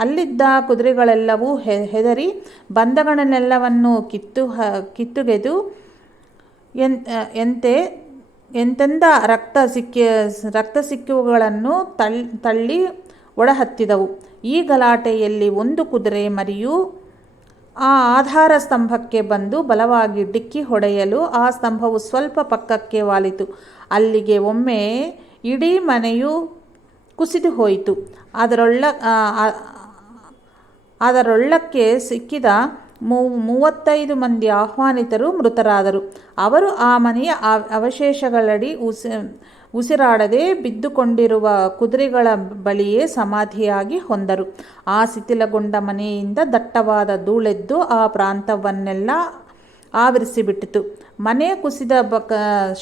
ಅಲ್ಲಿದ್ದ ಕುದುರೆಗಳೆಲ್ಲವೂ ಹೆದರಿ ಬಂಧಗಳನ್ನೆಲ್ಲವನ್ನು ಕಿತ್ತುಗೆದು ಎಂತೆಂದ ರಕ್ತ ಸಿಕ್ಕುಗಳನ್ನು ತಳ್ಳಿ ಒಳಹತ್ತಿದವು. ಈ ಗಲಾಟೆಯಲ್ಲಿ ಒಂದು ಕುದುರೆ ಮರಿಯು ಆ ಆಧಾರ ಸ್ತಂಭಕ್ಕೆ ಬಂದು ಬಲವಾಗಿ ಡಿಕ್ಕಿ ಹೊಡೆಯಲು ಆ ಸ್ತಂಭವು ಸ್ವಲ್ಪ ಪಕ್ಕಕ್ಕೆ ವಾಲಿತು. ಅಲ್ಲಿಗೆ ಒಮ್ಮೆ ಇಡೀ ಮನೆಯು ಕುಸಿದು ಹೋಯಿತು. ಅದರೊಳ್ಳಕ್ಕೆ ಸಿಕ್ಕಿದ 35 ಮಂದಿ ಆಹ್ವಾನಿತರು ಮೃತರಾದರು. ಅವರು ಆ ಮನೆಯ ಅವಶೇಷಗಳಡಿ ಉಸಿರಾಡದೆ ಬಿದ್ದುಕೊಂಡಿರುವ ಕುದುರೆಗಳ ಬಳಿಯೇ ಸಮಾಧಿಯಾಗಿ ಹೊಂದರು. ಆ ಶಿಥಿಲಗೊಂಡ ಮನೆಯಿಂದ ದಟ್ಟವಾದ ಧೂಳೆದ್ದು ಆ ಪ್ರಾಂತವನ್ನೆಲ್ಲ ಆವರಿಸಿಬಿಟ್ಟಿತು. ಮನೆ ಕುಸಿದ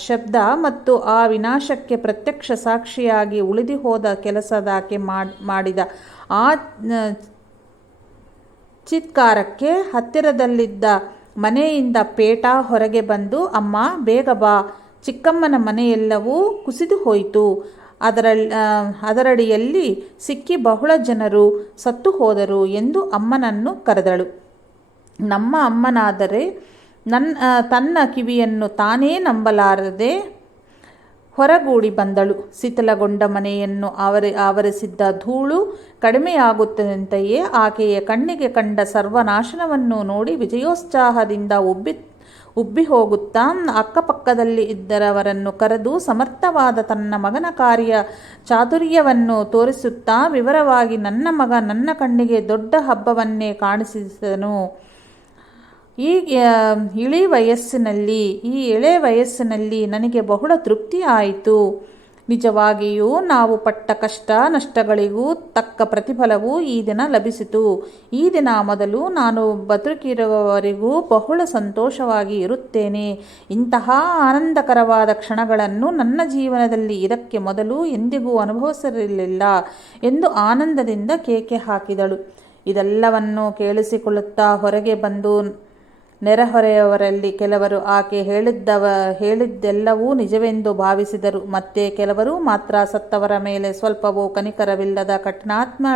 ಶಬ್ದ ಮತ್ತು ಆ ವಿನಾಶಕ್ಕೆ ಪ್ರತ್ಯಕ್ಷ ಸಾಕ್ಷಿಯಾಗಿ ಉಳಿದು ಹೋದ ಕೆಲಸದಾಕೆ ಮಾಡಿದ ಆ ಚಿತ್ಕಾರಕ್ಕೆ ಹತ್ತಿರದಲ್ಲಿದ್ದ ಮನೆಯಿಂದ ಪೇಟ ಹೊರಗೆ ಬಂದು, ಅಮ್ಮ ಬೇಗ ಬಾ, ಚಿಕ್ಕಮ್ಮನ ಮನೆಯೆಲ್ಲವೂ ಕುಸಿದು ಹೋಯಿತು, ಅದರಡಿಯಲ್ಲಿ ಸಿಕ್ಕಿ ಬಹಳ ಜನರು ಸತ್ತು ಹೋದರು ಎಂದು ಅಮ್ಮನನ್ನು ಕರೆದಳು. ನಮ್ಮ ಅಮ್ಮನಾದರೆ ತನ್ನ ಕಿವಿಯನ್ನು ತಾನೇ ನಂಬಲಾರದೆ ಹೊರಗೂಡಿ ಬಂದಳು. ಶಿಥಿಲಗೊಂಡ ಮನೆಯನ್ನು ಆವರಿಸಿದ್ದ ಧೂಳು ಕಡಿಮೆಯಾಗುತ್ತದಂತೆಯೇ ಆಕೆಯ ಕಣ್ಣಿಗೆ ಕಂಡ ಸರ್ವನಾಶನವನ್ನು ನೋಡಿ ವಿಜಯೋತ್ಸಾಹದಿಂದ ಉಬ್ಬಿ ಹೋಗುತ್ತಾ ಅಕ್ಕಪಕ್ಕದಲ್ಲಿ ಇದ್ದವರನ್ನು ಕರೆದು ಸಮರ್ಥವಾದ ತನ್ನ ಮಗನ ಕಾರ್ಯ ಚಾತುರ್ಯವನ್ನು ತೋರಿಸುತ್ತಾ ವಿವರವಾಗಿ ನನ್ನ ಮಗ ನನ್ನ ಕಣ್ಣಿಗೆ ದೊಡ್ಡ ಹಬ್ಬವನ್ನೇ ಕಾಣಿಸಿದನು. ಈ ಎಳೆ ವಯಸ್ಸಿನಲ್ಲಿ ನನಗೆ ಬಹಳ ತೃಪ್ತಿ ಆಯಿತು. ನಿಜವಾಗಿಯೂ ನಾವು ಪಟ್ಟ ಕಷ್ಟ ನಷ್ಟಗಳಿಗೂ ತಕ್ಕ ಪ್ರತಿಫಲವು ಈ ದಿನ ಲಭಿಸಿತು. ಈ ದಿನ ಮೊದಲು ನಾನು ಬದುಕಿರುವವರೆಗೂ ಬಹಳ ಸಂತೋಷವಾಗಿ ಇರುತ್ತೇನೆ. ಇಂತಹ ಆನಂದಕರವಾದ ಕ್ಷಣಗಳನ್ನು ನನ್ನ ಜೀವನದಲ್ಲಿ ಇದಕ್ಕೆ ಮೊದಲು ಎಂದಿಗೂ ಅನುಭವಿಸಿರಲಿಲ್ಲ ಎಂದು ಆನಂದದಿಂದ ಕೇಕೆ ಹಾಕಿದಳು. ಇದೆಲ್ಲವನ್ನು ಕೇಳಿಸಿಕೊಳ್ಳುತ್ತಾ ಹೊರಗೆ ಬಂದು ನೆರೆಹೊರೆಯವರಲ್ಲಿ ಕೆಲವರು ಆಕೆ ಹೇಳಿದ್ದೆಲ್ಲವೂ ನಿಜವೆಂದು ಭಾವಿಸಿದರು. ಮತ್ತೆ ಕೆಲವರು ಮಾತ್ರ ಸತ್ತವರ ಮೇಲೆ ಸ್ವಲ್ಪವೂ ಕನಿಕರವಿಲ್ಲದ ಕಠಿಣಾತ್ಮ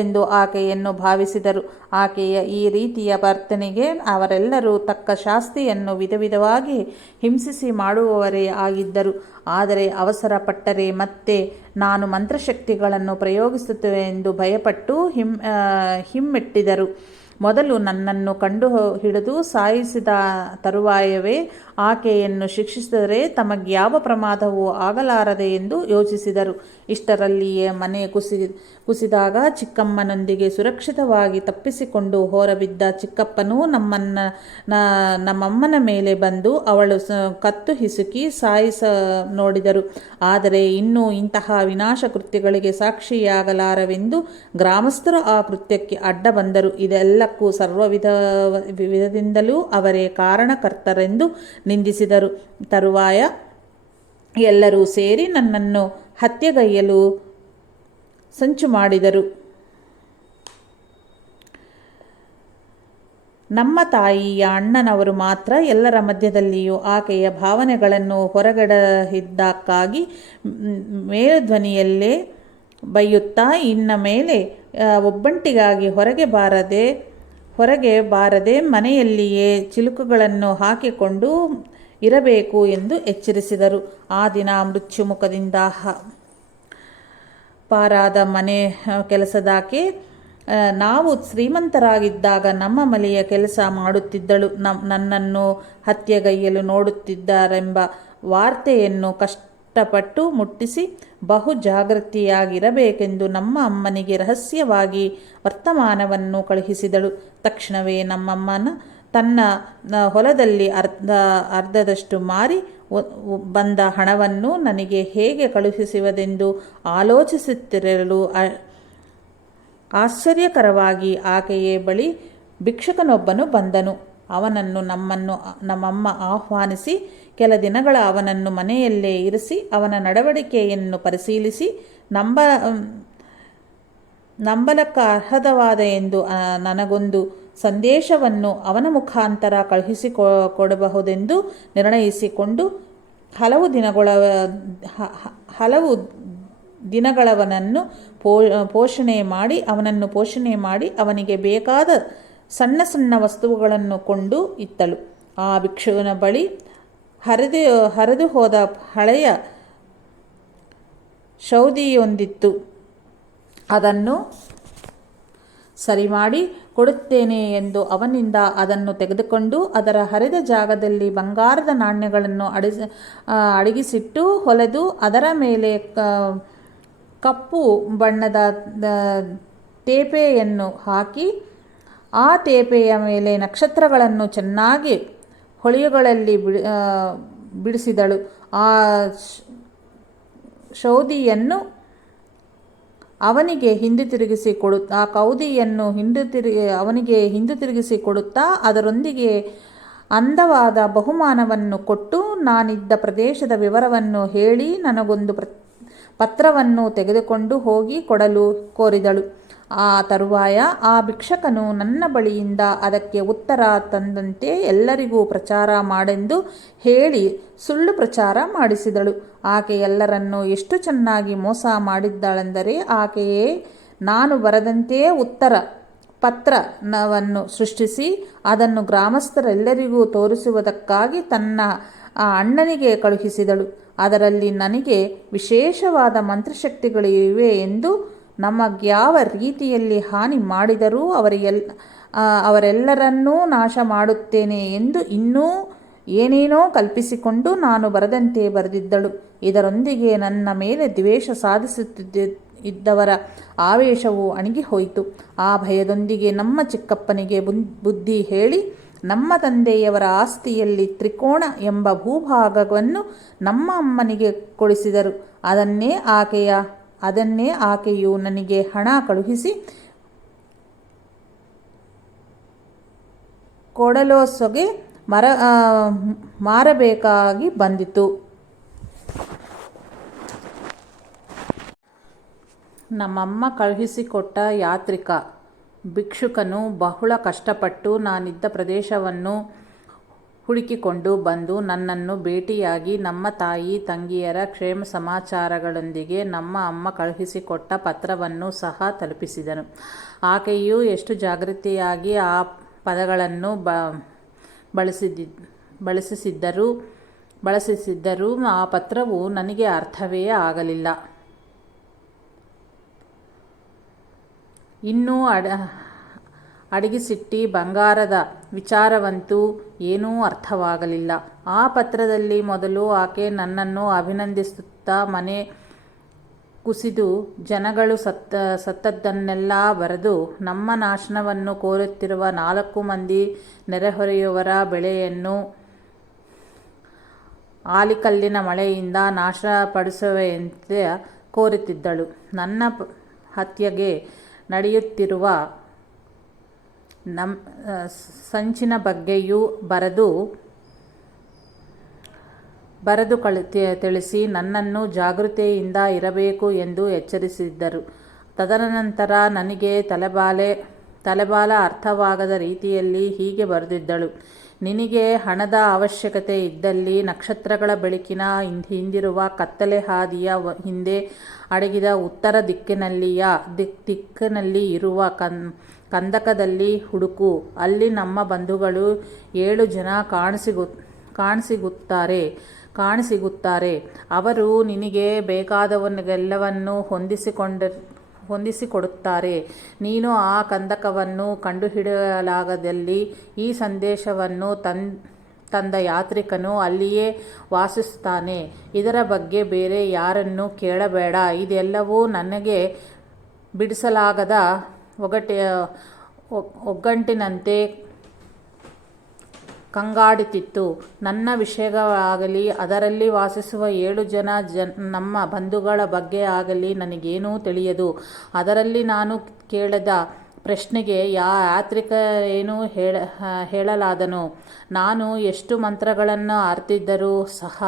ಎಂದು ಆಕೆಯನ್ನು ಭಾವಿಸಿದರು. ಆಕೆಯ ಈ ರೀತಿಯ ವರ್ತನೆಗೆ ಅವರೆಲ್ಲರೂ ತಕ್ಕ ಶಾಸ್ತಿಯನ್ನು ವಿಧವಾಗಿ ಹಿಂಸಿಸಿ ಮಾಡುವವರೇ ಆಗಿದ್ದರು. ಆದರೆ ಅವಸರ ಪಟ್ಟರೆ ಮತ್ತೆ ನಾನು ಮಂತ್ರಶಕ್ತಿಗಳನ್ನು ಪ್ರಯೋಗಿಸುತ್ತೇವೆ ಎಂದು ಭಯಪಟ್ಟು ಹಿಮ್ಮೆಟ್ಟಿದರು. ಮೊದಲು ನನ್ನನ್ನು ಕಂಡು ಹಿಡಿದು ಸಾಯಿಸಿದ ತರುವಾಯವೇ ಆಕೆಯನ್ನು ಶಿಕ್ಷಿಸಿದರೆ ತಮಗ್ಯಾವ ಪ್ರಮಾದವೂ ಆಗಲಾರದೆ ಎಂದು ಯೋಚಿಸಿದರು. ಇಷ್ಟರಲ್ಲಿಯೇ ಮನೆ ಕುಸಿದಾಗ ಚಿಕ್ಕಮ್ಮನೊಂದಿಗೆ ಸುರಕ್ಷಿತವಾಗಿ ತಪ್ಪಿಸಿಕೊಂಡು ಹೊರಬಿದ್ದ ಚಿಕ್ಕಪ್ಪನೂ ನಮ್ಮಮ್ಮನ ಮೇಲೆ ಬಂದು ಅವಳು ಕತ್ತು ಹಿಸುಕಿ ಸಾಯಿಸ ನೋಡಿದರು. ಆದರೆ ಇನ್ನೂ ಇಂತಹ ವಿನಾಶ ಕೃತ್ಯಗಳಿಗೆ ಸಾಕ್ಷಿಯಾಗಲಾರವೆಂದು ಗ್ರಾಮಸ್ಥರು ಆ ಕೃತ್ಯಕ್ಕೆ ಅಡ್ಡ ಬಂದರು. ಇದೆಲ್ಲಕ್ಕೂ ವಿಧದಿಂದಲೂ ಅವರೇ ಕಾರಣಕರ್ತರೆಂದು ನಿಂದಿಸಿದರು. ತರುವಾಯ ಎಲ್ಲರೂ ಸೇರಿ ನನ್ನನ್ನು ಹತ್ಯೆಗೈಯಲು ಸಂಚು ಮಾಡಿದರು. ನಮ್ಮ ತಾಯಿಯ ಅಣ್ಣನವರು ಮಾತ್ರ ಎಲ್ಲರ ಮಧ್ಯದಲ್ಲಿಯೂ ಆಕೆಯ ಭಾವನೆಗಳನ್ನು ಹೊರಗಡಹಿದ್ದಕ್ಕಾಗಿ ಮೇಲುಧ್ವನಿಯಲ್ಲೇ ಬೈಯುತ್ತಾ ಇನ್ನ ಮೇಲೆ ಒಬ್ಬಂಟಿಗಾಗಿ ಹೊರಗೆ ಬಾರದೆ ಮನೆಯಲ್ಲಿಯೇ ಚಿಲುಕುಗಳನ್ನು ಹಾಕಿಕೊಂಡು ಇರಬೇಕು ಎಂದು ಎಚ್ಚರಿಸಿದರು. ಆ ದಿನ ಮೃತ್ಯುಮುಖದಿಂದ ಪಾರಾದ ಮನೆ ಕೆಲಸದಾಕೆ ನಾವು ಶ್ರೀಮಂತರಾಗಿದ್ದಾಗ ನಮ್ಮ ಮನೆಯ ಕೆಲಸ ಮಾಡುತ್ತಿದ್ದಳು. ನನ್ನನ್ನು ಹತ್ಯೆಗೈಯಲು ನೋಡುತ್ತಿದ್ದಾರೆಂಬ ವಾರ್ತೆಯನ್ನು ಕಷ್ಟಪಟ್ಟು ಮುಟ್ಟಿಸಿ ಬಹು ಜಾಗೃತಿಯಾಗಿರಬೇಕೆಂದು ನಮ್ಮ ಅಮ್ಮನಿಗೆ ರಹಸ್ಯವಾಗಿ ವರ್ತಮಾನವನ್ನು ಕಳುಹಿಸಿದಳು. ತಕ್ಷಣವೇ ನಮ್ಮಮ್ಮನ ತನ್ನ ಹೊಲದಲ್ಲಿ ಅರ್ಧದಷ್ಟು ಮಾರಿ ಬಂದ ಹಣವನ್ನು ನನಗೆ ಹೇಗೆ ಕಳುಹಿಸುವುದೆಂದು ಆಲೋಚಿಸುತ್ತಿರಲು ಆಶ್ಚರ್ಯಕರವಾಗಿ ಆಕೆಯ ಬಳಿ ಭಿಕ್ಷುಕನೊಬ್ಬನು ಬಂದನು. ಅವನನ್ನು ನಮ್ಮಮ್ಮ ಆಹ್ವಾನಿಸಿ ಕೆಲ ದಿನಗಳ ಅವನನ್ನು ಮನೆಯಲ್ಲೇ ಇರಿಸಿ ಅವನ ನಡವಳಿಕೆಯನ್ನು ಪರಿಶೀಲಿಸಿ ನಂಬಲಕ್ಕ ಅರ್ಹವಾದ ಎಂದು ನನಗೊಂದು ಸಂದೇಶವನ್ನು ಅವನ ಮುಖಾಂತರ ಕಳುಹಿಸಿಕೊಡಬಹುದೆಂದು ನಿರ್ಣಯಿಸಿಕೊಂಡು ಹಲವು ದಿನಗಳವನನ್ನು ಪೋಷಣೆ ಮಾಡಿ ಅವನಿಗೆ ಬೇಕಾದ ಸಣ್ಣ ಸಣ್ಣ ವಸ್ತುಗಳನ್ನು ಕೊಂಡು ಇತ್ತಳು. ಆ ಭಿಕ್ಷುವಿನ ಬಳಿ ಹರಿದು ಹೋದ ಹಳೆಯ ಸೌದಿಯೊಂದಿತ್ತು. ಅದನ್ನು ಸರಿಮಾಡಿ ಕೊಡುತ್ತೇನೆ ಎಂದು ಅವನಿಂದ ಅದನ್ನು ತೆಗೆದುಕೊಂಡು ಅದರ ಹರಿದ ಜಾಗದಲ್ಲಿ ಬಂಗಾರದ ನಾಣ್ಯಗಳನ್ನು ಅಡಗಿಸಿಟ್ಟು ಹೊಲೆದು ಅದರ ಮೇಲೆ ಕಪ್ಪು ಬಣ್ಣದ ತೇಪೆಯನ್ನು ಹಾಕಿ ಆ ತೇಪೆಯ ಮೇಲೆ ನಕ್ಷತ್ರಗಳನ್ನು ಚೆನ್ನಾಗಿ ಹೊಳೆಯುಗಳಲ್ಲಿ ಬಿಡಿಸಿದಳು. ಆ ಸೌದಿಯನ್ನು ಅವನಿಗೆ ಅವನಿಗೆ ಹಿಂದಿರುಗಿಸಿ ಕೊಡುತ್ತಾ ಅದರೊಂದಿಗೆ ಅಂದವಾದ ಬಹುಮಾನವನ್ನು ಕೊಟ್ಟು ನಾನಿದ್ದ ಪ್ರದೇಶದ ವಿವರವನ್ನು ಹೇಳಿ ನನಗೊಂದು ಪತ್ರವನ್ನು ತೆಗೆದುಕೊಂಡು ಹೋಗಿ ಕೊಡಲು ಕೋರಿದಳು. ಆ ತರುವಾಯ ಆ ಭಿಕ್ಷಕನು ನನ್ನ ಬಳಿಯಿಂದ ಅದಕ್ಕೆ ಉತ್ತರ ತಂದಂತೆ ಎಲ್ಲರಿಗೂ ಪ್ರಚಾರ ಮಾಡೆಂದು ಹೇಳಿ ಸುಳ್ಳು ಪ್ರಚಾರ ಮಾಡಿಸಿದಳು. ಆಕೆ ಎಲ್ಲರನ್ನೂ ಎಷ್ಟು ಚೆನ್ನಾಗಿ ಮೋಸ ಮಾಡಿದ್ದಾಳೆಂದರೆ ಆಕೆಯೇ ನಾನು ಬರದಂತೆ ಪತ್ರವನ್ನು ಸೃಷ್ಟಿಸಿ ಅದನ್ನು ಗ್ರಾಮಸ್ಥರೆಲ್ಲರಿಗೂ ತೋರಿಸುವುದಕ್ಕಾಗಿ ತನ್ನ ಅಣ್ಣನಿಗೆ ಕಳುಹಿಸಿದಳು. ಅದರಲ್ಲಿ ನನಗೆ ವಿಶೇಷವಾದ ಮಂತ್ರಶಕ್ತಿಗಳಿವೆ ಎಂದು ನಮಗ್ಯಾವ ರೀತಿಯಲ್ಲಿ ಹಾನಿ ಮಾಡಿದರೂ ಅವರೆಲ್ಲರನ್ನೂ ನಾಶ ಮಾಡುತ್ತೇನೆ ಎಂದು ಇನ್ನೂ ಏನೇನೋ ಕಲ್ಪಿಸಿಕೊಂಡು ನಾನು ಬರದಂತೆ ಬರೆದಿದ್ದಳು. ಇದರೊಂದಿಗೆ ನನ್ನ ಮೇಲೆ ದ್ವೇಷ ಸಾಧಿಸುತ್ತಿದ್ದವರ ಆವೇಶವು ಅಣಗಿ ಹೋಯಿತು. ಆ ಭಯದೊಂದಿಗೆ ನಮ್ಮ ಚಿಕ್ಕಪ್ಪನಿಗೆ ಬುದ್ಧಿ ಹೇಳಿ ನಮ್ಮ ತಂದೆಯವರ ಆಸ್ತಿಯಲ್ಲಿ ತ್ರಿಕೋಣ ಎಂಬ ಭೂಭಾಗವನ್ನು ನಮ್ಮ ಅಮ್ಮನಿಗೆ ಕೊಡಿಸಿದರು. ಅದನ್ನೇ ಆಕೆಯು ನನಗೆ ಹಣ ಕಳುಹಿಸಿ ಕೊಡಲೋಸೊಗೆ ಮಾರಬೇಕಾಗಿ ಬಂದಿತು. ನಮ್ಮಮ್ಮ ಕಳುಹಿಸಿಕೊಟ್ಟ ಯಾತ್ರಿಕ ಭಿಕ್ಷುಕನು ಬಹಳ ಕಷ್ಟಪಟ್ಟು ನಾನಿದ್ದ ಪ್ರದೇಶವನ್ನು ಹುಡುಕಿಕೊಂಡು ಬಂದು ನನ್ನನ್ನು ಭೇಟಿಯಾಗಿ ನಮ್ಮ ತಾಯಿ ತಂಗಿಯರ ಕ್ಷೇಮ ಸಮಾಚಾರಗಳೊಂದಿಗೆ ನಮ್ಮ ಅಮ್ಮ ಕಳುಹಿಸಿಕೊಟ್ಟ ಪತ್ರವನ್ನು ಸಹ ತಲುಪಿಸಿದನು. ಆಕೆಯು ಎಷ್ಟು ಜಾಗೃತಿಯಾಗಿ ಆ ಪದಗಳನ್ನು ಬಳಸಿಸಿದ್ದರೂ ಆ ಪತ್ರವು ನನಗೆ ಅರ್ಥವೇ ಆಗಲಿಲ್ಲ. ಇನ್ನೂ ಅಡಗಿಸಿಟ್ಟಿ ಬಂಗಾರದ ವಿಚಾರವಂತೂ ಏನೂ ಅರ್ಥವಾಗಲಿಲ್ಲ. ಆ ಪತ್ರದಲ್ಲಿ ಮೊದಲು ಆಕೆ ನನ್ನನ್ನು ಅಭಿನಂದಿಸುತ್ತಾ ಮನೆ ಕುಸಿದು ಜನಗಳು ಸತ್ತದ್ದನ್ನೆಲ್ಲ ಬರೆದು ನಮ್ಮ ನಾಶನವನ್ನು ಕೋರುತ್ತಿರುವ 4 ಮಂದಿ ನೆರೆಹೊರೆಯವರ ಬೆಳೆಯನ್ನು ಆಲಿಕಲ್ಲಿನ ಮಳೆಯಿಂದ ನಾಶಪಡಿಸುವಂತೆ ಕೋರುತ್ತಿದ್ದಳು. ನನ್ನ ಹತ್ಯೆಗೆ ನಡೆಯುತ್ತಿರುವ ಸಂಚಿನ ಬಗ್ಗೆಯೂ ಬರೆದು ತಿಳಿಸಿ ನನ್ನನ್ನು ಜಾಗೃತೆಯಿಂದ ಇರಬೇಕು ಎಂದು ಎಚ್ಚರಿಸಿದ್ದರು. ತದನಂತರ ನನಗೆ ತಲೆಬಾಲ ಅರ್ಥವಾಗದ ರೀತಿಯಲ್ಲಿ ಹೀಗೆ ಬರೆದಿದ್ದಳು: ನಿನಗೆ ಹಣದ ಅವಶ್ಯಕತೆ ಇದ್ದಲ್ಲಿ ನಕ್ಷತ್ರಗಳ ಬೆಳಕಿನ ಹಿಂದಿರುವ ಕತ್ತಲೆ ಹಾದಿಯ ಹಿಂದೆ ಅಡಗಿದ ಉತ್ತರ ದಿಕ್ಕಿನಲ್ಲಿ ಇರುವ ಕಂದಕದಲ್ಲಿ ಹುಡುಕು. ಅಲ್ಲಿ ನಮ್ಮ ಬಂಧುಗಳು 7 ಜನ ಕಾಣಸಿಗುತ್ತಾರೆ. ಅವರು ನಿನಗೆ ಬೇಕಾದವನ್ನೆಲ್ಲವನ್ನೂ ಹೊಂದಿಸಿಕೊಡುತ್ತಾರೆ. ನೀನು ಆ ಕಂದಕವನ್ನು ಕಂಡುಹಿಡಿಯಲಾಗದಲ್ಲಿ ಈ ಸಂದೇಶವನ್ನು ತಂದ ಯಾತ್ರಿಕನು ಅಲ್ಲಿಯೇ ವಾಸಿಸುತ್ತಾನೆ. ಇದರ ಬಗ್ಗೆ ಬೇರೆ ಯಾರನ್ನೂ ಕೇಳಬೇಡ. ಇದೆಲ್ಲವೂ ನನಗೆ ಬಿಡಿಸಲಾಗದ ಒಗ್ಗಟ್ಟಿನಂತೆ ಕಂಗಾಡುತ್ತಿತ್ತು. ನನ್ನ ವಿಷಯವಾಗಲಿ ಅದರಲ್ಲಿ ವಾಸಿಸುವ 7 ಜನ ನಮ್ಮ ಬಂಧುಗಳ ಬಗ್ಗೆ ಆಗಲಿ ನನಗೇನೂ ತಿಳಿಯದು. ಅದರಲ್ಲಿ ನಾನು ಕೇಳಿದ ಪ್ರಶ್ನೆಗೆ ಯಾತ್ರಿಕ ಏನು ಹೇಳಲಾದನು. ನಾನು ಎಷ್ಟು ಮಂತ್ರಗಳನ್ನು ಅರಿತಿದ್ದರೂ ಸಹ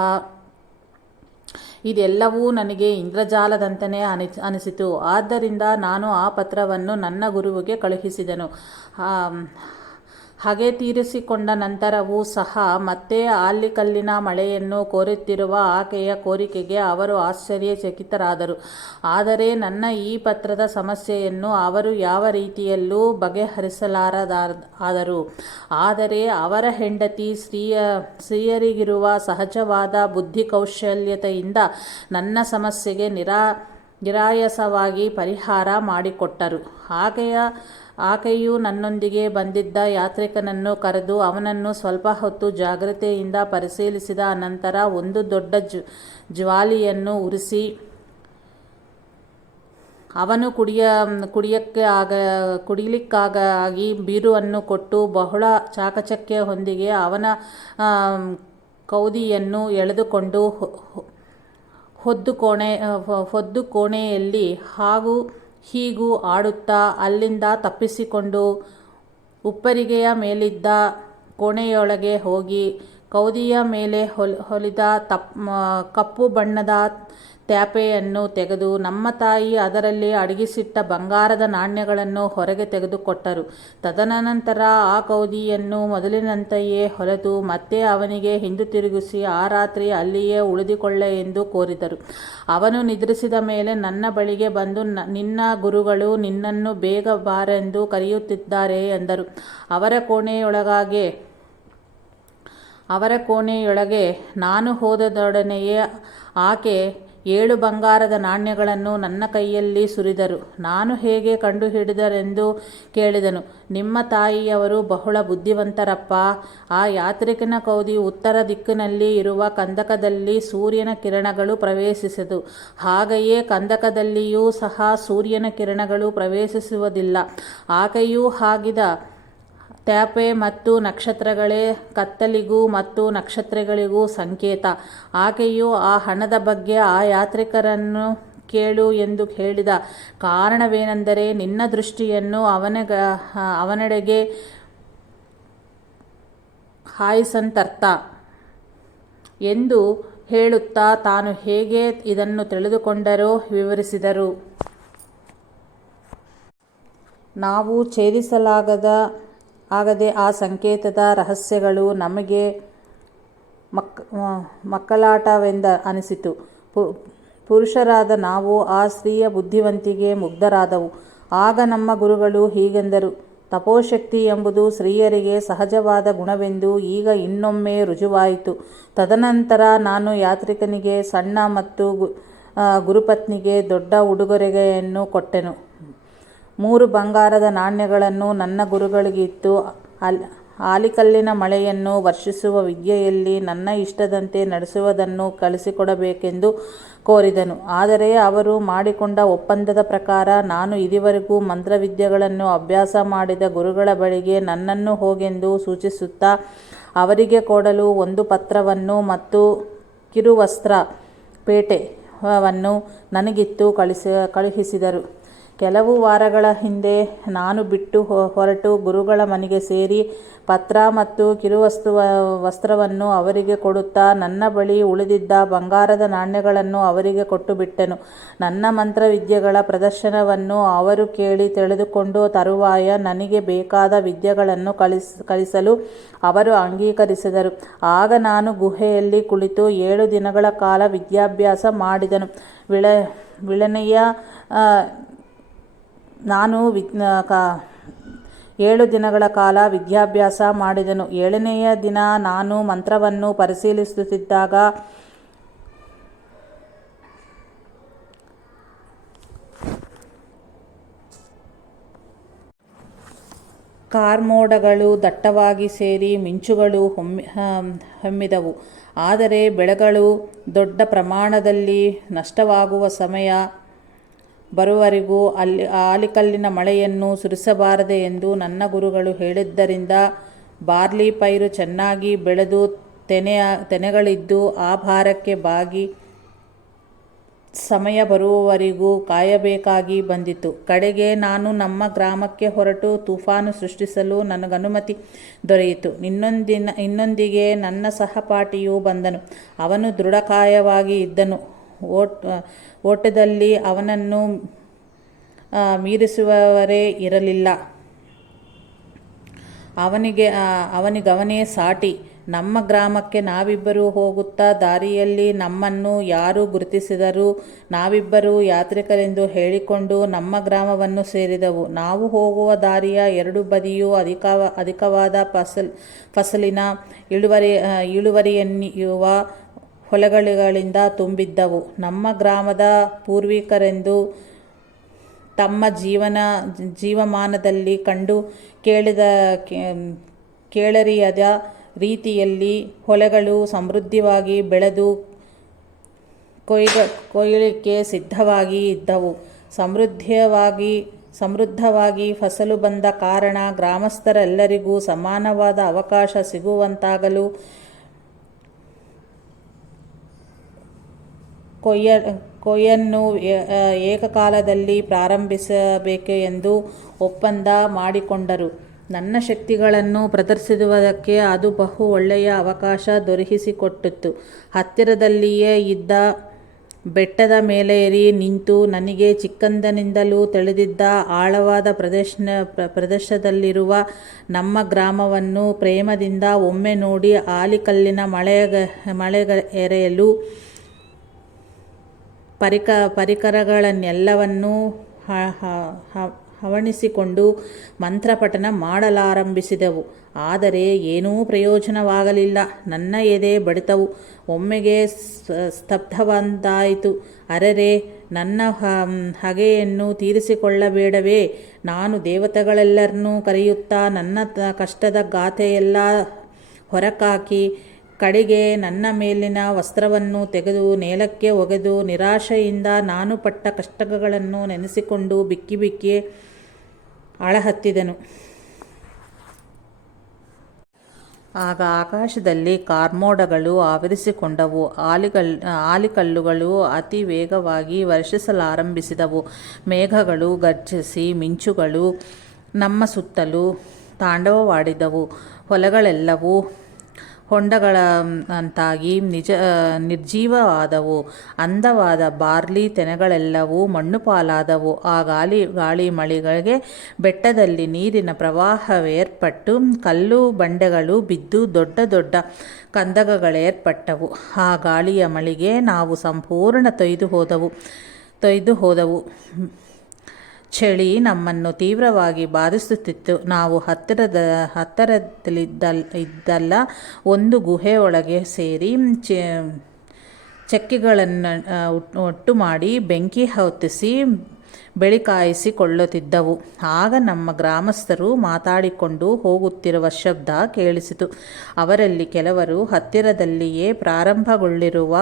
ಇದೆಲ್ಲವೂ ನನಗೆ ಇಂದ್ರಜಾಲದಂತೆಯೇ ಅನಿಸಿತು. ಆದ್ದರಿಂದ ನಾನು ಆ ಪತ್ರವನ್ನು ನನ್ನ ಗುರುವಿಗೆ ಕಳುಹಿಸಿದೆನು. ಹಾಗೆ ತೀರಿಸಿಕೊಂಡ ನಂತರವೂ ಸಹ ಮತ್ತೆ ಆಲಿಕಲ್ಲಿನ ಮಳೆಯನ್ನು ಕೋರುತ್ತಿರುವ ಆಕೆಯ ಕೋರಿಕೆಗೆ ಅವರು ಆಶ್ಚರ್ಯಚಕಿತರಾದರು. ಆದರೆ ನನ್ನ ಈ ಪತ್ರದ ಸಮಸ್ಯೆಯನ್ನು ಅವರು ಯಾವ ರೀತಿಯಲ್ಲೂ ಬಗೆಹರಿಸಲಾರದಾದರು. ಆದರೆ ಅವರ ಹೆಂಡತಿ ಸ್ತ್ರೀಯರಿಗಿರುವ ಸಹಜವಾದ ಬುದ್ಧಿಕೌಶಲ್ಯತೆಯಿಂದ ನನ್ನ ಸಮಸ್ಯೆಗೆ ನಿರಾಯಾಸವಾಗಿ ಪರಿಹಾರ ಮಾಡಿಕೊಟ್ಟರು. ಆಕೆಯು ನನ್ನೊಂದಿಗೆ ಬಂದಿದ್ದ ಯಾತ್ರಿಕನನ್ನು ಕರೆದು ಅವನನ್ನು ಸ್ವಲ್ಪ ಹೊತ್ತು ಜಾಗ್ರತೆಯಿಂದ ಪರಿಶೀಲಿಸಿದ ಅನಂತರ ಒಂದು ದೊಡ್ಡ ಜ್ವಾಲೆಯನ್ನು ಉರಿಸಿ ಅವನು ಕುಡಿಯಲಿಕ್ಕಾಗಿ ಬೀರುವನ್ನು ಕೊಟ್ಟು ಬಹಳ ಚಾಕಚಕ್ಯದೊಂದಿಗೆ ಅವನ ಕೌದಿಯನ್ನು ಎಳೆದುಕೊಂಡು ಹೊದ್ದು ಕೋಣೆಯಲ್ಲಿ ಹಾಗೂ ಹೀಗೂ ಆಡುತ್ತಾ ಅಲ್ಲಿಂದ ತಪ್ಪಿಸಿಕೊಂಡು ಉಪ್ಪರಿಗೆಯ ಮೇಲಿದ್ದ ಕೋಣೆಯೊಳಗೆ ಹೋಗಿ ಕೌದಿಯ ಮೇಲೆ ಹೊಲಿದ ಕಪ್ಪು ಬಣ್ಣದ ತ್ಯಾಪೆಯನ್ನು ತೆಗೆದು ನಮ್ಮ ತಾಯಿ ಅದರಲ್ಲಿ ಅಡಗಿಸಿಟ್ಟ ಬಂಗಾರದ ನಾಣ್ಯಗಳನ್ನು ಹೊರಗೆ ತೆಗೆದುಕೊಟ್ಟರು. ತದನಂತರ ಆ ಕೌದಿಯನ್ನು ಮೊದಲಿನಂತೆಯೇ ಹೊಲೆದು ಮತ್ತೆ ಅವನಿಗೆ ಹಿಂದಿರುಗಿಸಿ ಆ ರಾತ್ರಿ ಅಲ್ಲಿಯೇ ಉಳಿದುಕೊಳ್ಳ ಎಂದು ಕೋರಿದರು. ಅವನು ನಿದ್ರಿಸಿದ ಮೇಲೆ ನನ್ನ ಬಳಿಗೆ ಬಂದು ನಿನ್ನ ಗುರುಗಳು ನಿನ್ನನ್ನು ಬೇಗ ಬಾರೆಂದು ಕರೆಯುತ್ತಿದ್ದಾರೆ ಎಂದರು. ಅವರ ಕೋಣೆಯೊಳಗೆ ನಾನು ಹೋದದೊಡನೆಯೇ ಆಕೆ 7 ಬಂಗಾರದ ನಾಣ್ಯಗಳನ್ನು ನನ್ನ ಕೈಯಲ್ಲಿ ಸುರಿದರು. ನಾನು ಹೇಗೆ ಕಂಡುಹಿಡಿದರೆಂದು ಕೇಳಿದನು. ನಿಮ್ಮ ತಾಯಿಯವರು ಬಹಳ ಬುದ್ಧಿವಂತರಪ್ಪ. ಆ ಯಾತ್ರಿಕನ ಕೌದಿ ಉತ್ತರ ದಿಕ್ಕಿನಲ್ಲಿ ಇರುವ ಕಂದಕದಲ್ಲಿ ಸೂರ್ಯನ ಕಿರಣಗಳು ಪ್ರವೇಶಿಸಿತು. ಹಾಗೆಯೇ ಕಂದಕದಲ್ಲಿಯೂ ಸಹ ಸೂರ್ಯನ ಕಿರಣಗಳು ಪ್ರವೇಶಿಸುವುದಿಲ್ಲ. ಆಕೆಯು ಹಾಕಿದ ತ್ಯಾಪೆ ಮತ್ತು ನಕ್ಷತ್ರಗಳೇ ಕತ್ತಲಿಗೂ ಮತ್ತು ನಕ್ಷತ್ರಗಳಿಗೂ ಸಂಕೇತ. ಆಕೆಯು ಆ ಹಣದ ಬಗ್ಗೆ ಆ ಯಾತ್ರಿಕರನ್ನು ಕೇಳು ಎಂದು ಹೇಳಿದ ಕಾರಣವೇನೆಂದರೆ ನಿನ್ನ ದೃಷ್ಟಿಯನ್ನು ಅವನೆಡೆಗೆ ಹಾಯಿಸಂತರ್ಥ ಎಂದು ಹೇಳುತ್ತಾ ತಾನು ಹೇಗೆ ಇದನ್ನು ತಿಳಿದುಕೊಂಡರೋ ವಿವರಿಸಿದರು. ನಾವು ಛೇದಿಸಲಾಗದೆ ಆ ಸಂಕೇತದ ರಹಸ್ಯಗಳು ನಮಗೆ ಮಕ್ಕಳಾಟವೆಂದು ಅನಿಸಿತು. ಪುರುಷರಾದ ನಾವು ಆ ಸ್ತ್ರೀಯ ಬುದ್ಧಿವಂತಿಕೆ ಮುಗ್ಧರಾದೆವು. ಆಗ ನಮ್ಮ ಗುರುಗಳು ಹೀಗೆಂದರು: ತಪೋಶಕ್ತಿ ಎಂಬುದು ಸ್ತ್ರೀಯರಿಗೆ ಸಹಜವಾದ ಗುಣವೆಂದು ಈಗ ಇನ್ನೊಮ್ಮೆ ರುಜುವಾಯಿತು. ತದನಂತರ ನಾನು ಯಾತ್ರಿಕನಿಗೆ ಸಣ್ಣ ಮತ್ತು ಗುರುಪತ್ನಿಗೆ ದೊಡ್ಡ ಉಡುಗೊರೆಯನ್ನು ಕೊಟ್ಟೆನು. 3 ಬಂಗಾರದ ನಾಣ್ಯಗಳನ್ನು ನನ್ನ ಗುರುಗಳಿಗಿತ್ತು. ಆಲಿಕಲ್ಲಿನ ಮಳೆಯನ್ನು ವರ್ಷಿಸುವ ವಿದ್ಯೆಯಲ್ಲಿ ನನ್ನ ಇಷ್ಟದಂತೆ ನಡೆಸುವುದನ್ನು ಕಲಿಸಿಕೊಡಬೇಕೆಂದು ಕೋರಿದನು. ಆದರೆ ಅವರು ಮಾಡಿಕೊಂಡ ಒಪ್ಪಂದದ ಪ್ರಕಾರ ನಾನು ಇದುವರೆಗೂ ಮಂತ್ರವಿದ್ಯೆಗಳನ್ನು ಅಭ್ಯಾಸ ಮಾಡಿದ ಗುರುಗಳ ಬಳಿಗೆ ನನ್ನನ್ನು ಹೋಗೆಂದು ಸೂಚಿಸುತ್ತಾ ಅವರಿಗೆ ಕೊಡಲು ಒಂದು ಪತ್ರವನ್ನು ಮತ್ತು ಕಿರುವಸ್ತ್ರ ಪೇಟೆಯನ್ನು ನನಗಿತ್ತು ಕಳುಹಿಸಿದರು. ಕೆಲವು ವಾರಗಳ ಹಿಂದೆ ನಾನು ಬಿಟ್ಟು ಹೊರಟು ಗುರುಗಳ ಮನೆಗೆ ಸೇರಿ ಪತ್ರ ಮತ್ತು ವಸ್ತ್ರವನ್ನು ಅವರಿಗೆ ಕೊಡುತ್ತಾ ನನ್ನ ಬಳಿ ಉಳಿದಿದ್ದ ಬಂಗಾರದ ನಾಣ್ಯಗಳನ್ನು ಅವರಿಗೆ ಕೊಟ್ಟುಬಿಟ್ಟೆನು. ನನ್ನ ಮಂತ್ರವಿದ್ಯೆಗಳ ಪ್ರದರ್ಶನವನ್ನು ಅವರು ಕೇಳಿ ತಿಳಿದುಕೊಂಡು ತರುವಾಯ ನನಗೆ ಬೇಕಾದ ವಿದ್ಯೆಗಳನ್ನು ಕಲಿಸಲು ಅವರು ಅಂಗೀಕರಿಸಿದರು. ಆಗ ನಾನು ಗುಹೆಯಲ್ಲಿ ಕುಳಿತು 7 ದಿನಗಳ ಕಾಲ ವಿದ್ಯಾಭ್ಯಾಸ ಮಾಡಿದೆನು. ನಾನು 7 ದಿನಗಳ ಕಾಲ ವಿದ್ಯಾಭ್ಯಾಸ ಮಾಡಿದೆನು. 7ನೆಯ ದಿನ ನಾನು ಮಂತ್ರವನ್ನು ಪರಿಶೀಲಿಸುತ್ತಿದ್ದಾಗ ಕಾರ್ಮೋಡಗಳು ದಟ್ಟವಾಗಿ ಸೇರಿ ಮಿಂಚುಗಳು ಹೊಮ್ಮಿದವು. ಆದರೆ ಬೆಳೆಗಳು ದೊಡ್ಡ ಪ್ರಮಾಣದಲ್ಲಿ ನಷ್ಟವಾಗುವ ಸಮಯ ಬರುವವರೆಗೂ ಆಲಿಕಲ್ಲಿನ ಮಳೆಯನ್ನು ಸುರಿಸಬಾರದೆ ಎಂದು ನನ್ನ ಗುರುಗಳು ಹೇಳಿದ್ದರಿಂದ ಬಾರ್ಲಿ ಪೈರು ಚೆನ್ನಾಗಿ ಬೆಳೆದು ತೆನೆಗಳಿದ್ದು ಆ ಭಾರಕ್ಕೆ ಬಾಗಿ ಸಮಯ ಬರುವವರೆಗೂ ಕಾಯಬೇಕಾಗಿ ಬಂದಿತು. ಕಡೆಗೆ ನಾನು ನಮ್ಮ ಗ್ರಾಮಕ್ಕೆ ಹೊರಟು ತೂಫಾನು ಸೃಷ್ಟಿಸಲು ನನಗನುಮತಿ ದೊರೆಯಿತು. ಇನ್ನೊಂದಿಗೆ ನನ್ನ ಸಹಪಾಠಿಯು ಬಂದನು. ಅವನು ದೃಢಕಾಯವಾಗಿ ಇದ್ದನು. ಓಟದಲ್ಲಿ ಅವನನ್ನು ಮೀರಿಸುವವರೇ ಇರಲಿಲ್ಲ. ಅವನಿಗವನೇ ಸಾಟಿ. ನಮ್ಮ ಗ್ರಾಮಕ್ಕೆ ನಾವಿಬ್ಬರೂ ಹೋಗುತ್ತಾ ದಾರಿಯಲ್ಲಿ ನಮ್ಮನ್ನು ಯಾರು ಗುರುತಿಸಿದರೂ ನಾವಿಬ್ಬರೂ ಯಾತ್ರಿಕರೆಂದು ಹೇಳಿಕೊಂಡು ನಮ್ಮ ಗ್ರಾಮವನ್ನು ಸೇರಿದೆವು. ನಾವು ಹೋಗುವ ದಾರಿಯ 2 ಬದಿಯೂ ಅಧಿಕವಾದ ಫಸಲಿನ ಇಳುವರಿಯನ್ನುವ ಹೊಲಗಳಿಂದ ತುಂಬಿದ್ದವು. ನಮ್ಮ ಗ್ರಾಮದ ಪೂರ್ವಿಕರೆಂದು ತಮ್ಮ ಜೀವಮಾನದಲ್ಲಿ ಕಂಡು ಕೇಳರಿಯದ ರೀತಿಯಲ್ಲಿ ಹೊಲಗಳು ಸಮೃದ್ಧವಾಗಿ ಬೆಳೆದು ಕೊಯ್ಲಿಕ್ಕೆ ಸಿದ್ಧವಾಗಿ ಇದ್ದವು. ಸಮೃದ್ಧವಾಗಿ ಫಸಲು ಬಂದ ಕಾರಣ ಗ್ರಾಮಸ್ಥರೆಲ್ಲರಿಗೂ ಸಮಾನವಾದ ಅವಕಾಶ ಸಿಗುವಂತಾಗಲು ಕೊಯ್ಯನ್ನು ಏಕಕಾಲದಲ್ಲಿ ಪ್ರಾರಂಭಿಸಬೇಕು ಎಂದು ಒಪ್ಪಂದ ಮಾಡಿಕೊಂಡರು. ನನ್ನ ಶಕ್ತಿಗಳನ್ನು ಪ್ರದರ್ಶಿಸುವುದಕ್ಕೆ ಅದು ಬಹು ಒಳ್ಳೆಯ ಅವಕಾಶ ದೊರಕಿಸಿಕೊಟ್ಟಿತು. ಹತ್ತಿರದಲ್ಲಿಯೇ ಇದ್ದ ಬೆಟ್ಟದ ಮೇಲೇರಿ ನಿಂತು ನನಗೆ ಚಿಕ್ಕಂದಿನಿಂದಲೂ ತಿಳಿದಿದ್ದ ಆಳವಾದ ಪ್ರದೇಶದಲ್ಲಿರುವ ನಮ್ಮ ಗ್ರಾಮವನ್ನು ಪ್ರೇಮದಿಂದ ಒಮ್ಮೆ ನೋಡಿ ಆಲಿಕಲ್ಲಿನ ಮಳೆಗೆರೆಯಲು ಪರಿಕರಗಳನ್ನೆಲ್ಲವನ್ನೂ ಹವಣಿಸಿಕೊಂಡು ಮಂತ್ರಪಠನ ಮಾಡಲಾರಂಭಿಸಿದೆವು. ಆದರೆ ಏನೂ ಪ್ರಯೋಜನವಾಗಲಿಲ್ಲ. ನನ್ನ ಎದೆ ಬಡಿತವು ಒಮ್ಮೆಗೆ ಸ್ತಬ್ಧವಂತಾಯಿತು. ಅರೆರೆ, ನನ್ನ ಹಗೆಯನ್ನು ತೀರಿಸಿಕೊಳ್ಳಬೇಡವೇ? ನಾನು ದೇವತೆಗಳೆಲ್ಲರನ್ನೂ ಕರೆಯುತ್ತಾ ನನ್ನ ಕಷ್ಟದ ಗಾಥೆಯೆಲ್ಲ ಹೊರಕಾಕಿ ಕಡೆಗೆ ನನ್ನ ಮೇಲಿನ ವಸ್ತ್ರವನ್ನು ತೆಗೆದು ನೇಲಕ್ಕೆ ಒಗೆದು ನಿರಾಶೆಯಿಂದ ನಾನು ಪಟ್ಟ ಕಷ್ಟಗಳನ್ನು ನೆನೆಸಿಕೊಂಡು ಬಿಕ್ಕಿ ಬಿಕ್ಕಿ ಅಳಹತ್ತಿದೆನು. ಆಗ ಆಕಾಶದಲ್ಲಿ ಕಾರ್ಮೋಡಗಳು ಆವರಿಸಿಕೊಂಡವು. ಆಲಿಕಲ್ಲುಗಳು ಅತಿ ವೇಗವಾಗಿ ವರ್ಷಿಸಲಾರಂಭಿಸಿದವು. ಮೇಘಗಳು ಗರ್ಜಿಸಿ ಮಿಂಚುಗಳು ನಮ್ಮ ಸುತ್ತಲೂ ತಾಂಡವವಾಡಿದವು. ಹೊಲಗಳೆಲ್ಲವೂ ಹೊಂಡಗಳಂತಾಗಿ ನಿರ್ಜೀವವಾದವು. ಅಂದವಾದ ಬಾರ್ಲಿ ತೆನೆಗಳೆಲ್ಲವೂ ಮಣ್ಣು ಪಾಲಾದವು. ಆ ಗಾಳಿ ಮಳೆಗಳಿಗೆ ಬೆಟ್ಟದಲ್ಲಿ ನೀರಿನ ಪ್ರವಾಹವೇರ್ಪಟ್ಟು ಕಲ್ಲು ಬಂಡೆಗಳು ಬಿದ್ದು ದೊಡ್ಡ ದೊಡ್ಡ ಕಂದಕಗಳೇರ್ಪಟ್ಟವು. ಆ ಗಾಳಿಯ ಮಳೆಗೆ ನಾವು ಸಂಪೂರ್ಣ ತೊಯ್ದು ಹೋದೆವು. ಚಳಿ ನಮ್ಮನ್ನು ತೀವ್ರವಾಗಿ ಬಾಧಿಸುತ್ತಿತ್ತು. ನಾವು ಹತ್ತಿರದಲ್ಲಿದ್ದಲ್ಲ ಒಂದು ಗುಹೆಯೊಳಗೆ ಸೇರಿ ಚಕ್ಕಿಗಳನ್ನು ಒಟ್ಟು ಮಾಡಿ ಬೆಂಕಿ ಹೊತ್ತಿಸಿ ಬೆಳಿ ಕಾಯಿಸಿಕೊಳ್ಳುತ್ತಿದ್ದವು. ಆಗ ನಮ್ಮ ಗ್ರಾಮಸ್ಥರು ಮಾತಾಡಿಕೊಂಡು ಹೋಗುತ್ತಿರುವ ಶಬ್ದ ಕೇಳಿಸಿತು. ಅವರಲ್ಲಿ ಕೆಲವರು ಹತ್ತಿರದಲ್ಲಿಯೇ ಪ್ರಾರಂಭಗೊಳ್ಳಿರುವ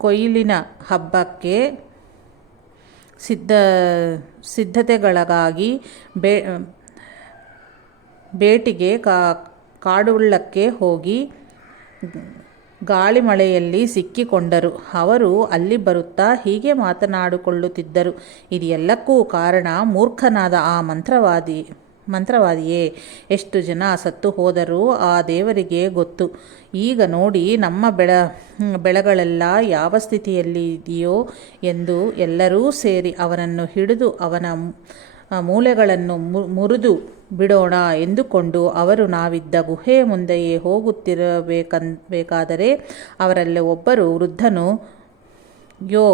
ಕೊಯ್ಲಿನ ಹಬ್ಬಕ್ಕೆ ಸಿದ್ಧತೆಗಳಿಗಾಗಿ ಬೇಟೆಗೆ ಕಾಡುಳ್ಳಕ್ಕೆ ಹೋಗಿ ಗಾಳಿ ಮಳೆಯಲ್ಲಿ ಸಿಕ್ಕಿಕೊಂಡರು. ಅವರು ಅಲ್ಲಿ ಬರುತ್ತಾ ಹೀಗೆ ಮಾತನಾಡಿಕೊಳ್ಳುತ್ತಿದ್ದರು: ಇದೆಲ್ಲಕ್ಕೂ ಕಾರಣ ಮೂರ್ಖನಾದ ಆ ಮಂತ್ರವಾದಿಯೇ. ಎಷ್ಟು ಜನ ಸತ್ತು ಹೋದರೂ ಆ ದೇವರಿಗೆ ಗೊತ್ತು. ಈಗ ನೋಡಿ ನಮ್ಮ ಬೆಳೆಗಳೆಲ್ಲ ಯಾವ ಸ್ಥಿತಿಯಲ್ಲಿದೆಯೋ ಎಂದು. ಎಲ್ಲರೂ ಸೇರಿ ಅವನನ್ನು ಹಿಡಿದು ಅವನ ಮೂಲೆಗಳನ್ನು ಮುರಿದು ಬಿಡೋಣ ಎಂದುಕೊಂಡು ಅವರು ನಾವಿದ್ದ ಗುಹೆಯ ಮುಂದೆಯೇ ಹೋಗುತ್ತಿರಬೇಕಾದರೆ ಅವರಲ್ಲಿ ಒಬ್ಬರು ವೃದ್ಧನು, ಯೋ,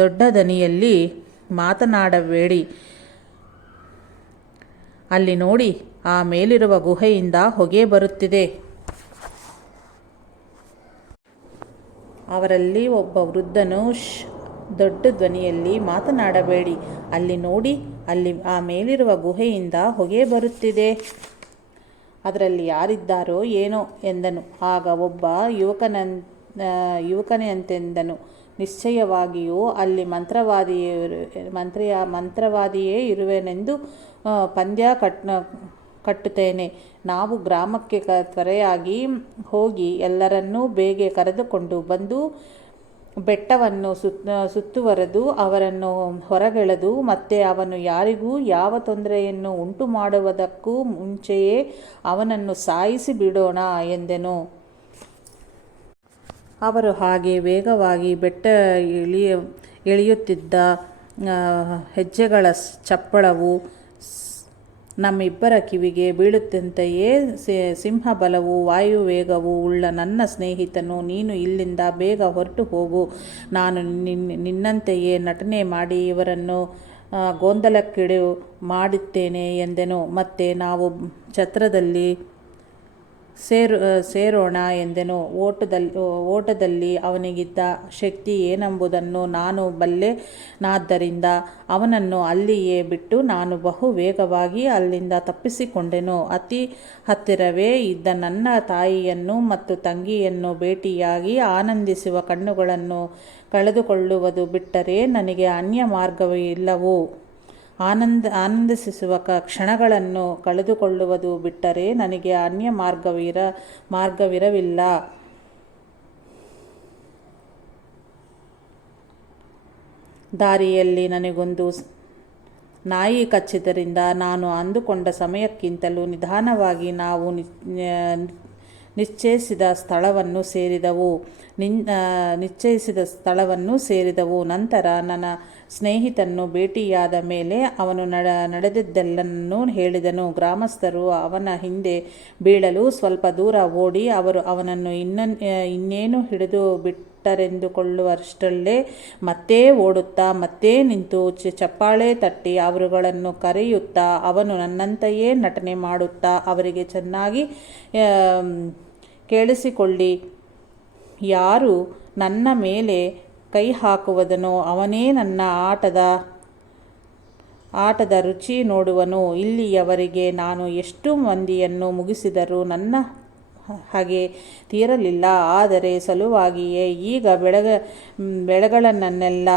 ದೊಡ್ಡ ದನಿಯಲ್ಲಿ ಮಾತನಾಡಬೇಡಿ, ಅಲ್ಲಿ ನೋಡಿ, ಆ ಮೇಲಿರುವ ಗುಹೆಯಿಂದ ಹೊಗೆ ಬರುತ್ತಿದೆ. ಅವರಲ್ಲಿ ಒಬ್ಬ ವೃದ್ಧನು, ದೊಡ್ಡ ಧ್ವನಿಯಲ್ಲಿ ಮಾತನಾಡಬೇಡಿ, ಅಲ್ಲಿ ನೋಡಿ, ಅಲ್ಲಿ ಆ ಮೇಲಿರುವ ಗುಹೆಯಿಂದ ಹೊಗೆ ಬರುತ್ತಿದೆ. ಅದರಲ್ಲಿ ಯಾರಿದ್ದಾರೋ ಏನೋ ಎಂದನು. ಆಗ ಒಬ್ಬ ಯುವಕನೆಂತೆಂದನು, ನಿಶ್ಚಯವಾಗಿಯೂ ಅಲ್ಲಿ ಮಂತ್ರವಾದಿಯೇ ಇರುವೆನೆಂದು ಪಂದ್ಯ ಕಟ್ಟುತ್ತೇನೆ. ನಾವು ಗ್ರಾಮಕ್ಕೆ ತ್ವರೆಯಾಗಿ ಹೋಗಿ ಎಲ್ಲರನ್ನೂ ಬೇಗ ಕರೆದುಕೊಂಡು ಬಂದು ಬೆಟ್ಟವನ್ನು ಸುತ್ತುವರೆದು ಅವರನ್ನು ಹೊರಗೆಳೆದು ಮತ್ತೆ ಅವನು ಯಾರಿಗೂ ಯಾವ ತೊಂದರೆಯನ್ನು ಉಂಟು ಮಾಡುವುದಕ್ಕೂ ಮುಂಚೆಯೇ ಅವನನ್ನು ಸಾಯಿಸಿ ಬಿಡೋಣ ಎಂದೆನು. ಅವರು ಹಾಗೆ ವೇಗವಾಗಿ ಬೆಟ್ಟ ಇಳಿಯುತ್ತಿದ್ದ ಹೆಜ್ಜೆಗಳ ಚಪ್ಪಳವು ನಮ್ಮಿಬ್ಬರ ಕಿವಿಗೆ ಬೀಳುತ್ತಂತೆಯೇ ಸಿಂಹಬಲವೂ ವಾಯುವೇಗವೂ ಉಳ್ಳ ನನ್ನ ಸ್ನೇಹಿತನು, ನೀನು ಇಲ್ಲಿಂದ ಬೇಗ ಹೊರಟು ಹೋಗು. ನಾನು ನಿನ್ನಂತೆಯೇ ನಟನೆ ಮಾಡಿ ಇವರನ್ನು ಗೊಂದಲಕ್ಕೀಡು ಮಾಡುತ್ತೇನೆ ಎಂದೆನು. ಮತ್ತೆ ನಾವು ಛತ್ರದಲ್ಲಿ ಸೇರೋಣ ಎಂದೆನು. ಓಟದಲ್ಲಿ ಅವನಿಗಿದ್ದ ಶಕ್ತಿ ಏನೆಂಬುದನ್ನು ನಾನು ಬಲ್ಲೆನಾದ್ದರಿಂದ ಅವನನ್ನು ಅಲ್ಲಿಯೇ ಬಿಟ್ಟು ನಾನು ಬಹು ವೇಗವಾಗಿ ಅಲ್ಲಿಂದ ತಪ್ಪಿಸಿಕೊಂಡೆನು. ಅತಿ ಹತ್ತಿರವೇ ಇದ್ದ ನನ್ನ ತಾಯಿಯನ್ನು ಮತ್ತು ತಂಗಿಯನ್ನು ಭೇಟಿಯಾಗಿ ಆನಂದಿಸುವ ಕಣ್ಣುಗಳನ್ನು ಕಳೆದುಕೊಳ್ಳುವುದು ಬಿಟ್ಟರೆ ನನಗೆ ಅನ್ಯ ಮಾರ್ಗವಿಲ್ಲವು. ಆನಂದಿಸುವ ಕ್ಷಣಗಳನ್ನು ಕಳೆದುಕೊಳ್ಳುವುದು ಬಿಟ್ಟರೆ ನನಗೆ ಅನ್ಯ ಮಾರ್ಗವಿರವಿಲ್ಲ. ದಾರಿಯಲ್ಲಿ ನನಗೊಂದು ನಾಯಿ ಕಚ್ಚಿದ್ದರಿಂದ ನಾನು ಅಂದುಕೊಂಡ ಸಮಯಕ್ಕಿಂತಲೂ ನಿಧಾನವಾಗಿ ನಾವು ನಿಶ್ಚಯಿಸಿದ ಸ್ಥಳವನ್ನು ಸೇರಿದವು. ನಂತರ ನನ್ನ ಸ್ನೇಹಿತನು ಭೇಟಿಯಾದ ಮೇಲೆ ಅವನು ನಡೆದಿದ್ದೆಲ್ಲನೂ ಹೇಳಿದನು. ಗ್ರಾಮಸ್ಥರು ಅವನ ಹಿಂದೆ ಬೀಳಲು ಸ್ವಲ್ಪ ದೂರ ಓಡಿ ಅವರು ಅವನನ್ನು ಇನ್ನೇನು ಹಿಡಿದು ಬಿಟ್ಟರೆಂದುಕೊಳ್ಳುವಷ್ಟರಲ್ಲೇ ಮತ್ತೆ ಓಡುತ್ತಾ ಮತ್ತೆ ನಿಂತು ಚಪ್ಪಾಳೆ ತಟ್ಟಿ ಅವರುಗಳನ್ನು ಕರೆಯುತ್ತಾ ಅವನು ನನ್ನಂತೆಯೇ ನಟನೆ ಮಾಡುತ್ತಾ ಅವರಿಗೆ ಚೆನ್ನಾಗಿ ಕೇಳಿಸಿಕೊಳ್ಳಿ, ಯಾರು ನನ್ನ ಮೇಲೆ ಕೈ ಹಾಕುವದನೋ ಅವನೇ ನನ್ನ ಆಟದ ರುಚಿ ನೋಡುವನು. ಇಲ್ಲಿಯವರೆಗೆ ನಾನು ಎಷ್ಟು ಮಂದಿಯನ್ನು ಮುಗಿಸಿದರೂ ನನ್ನ ಹಾಗೆ ತೀರಲಿಲ್ಲ. ಆದರೆ ಸಲುವಾಗಿಯೇ ಈಗ ಬೆಳೆಗಳನ್ನೆಲ್ಲ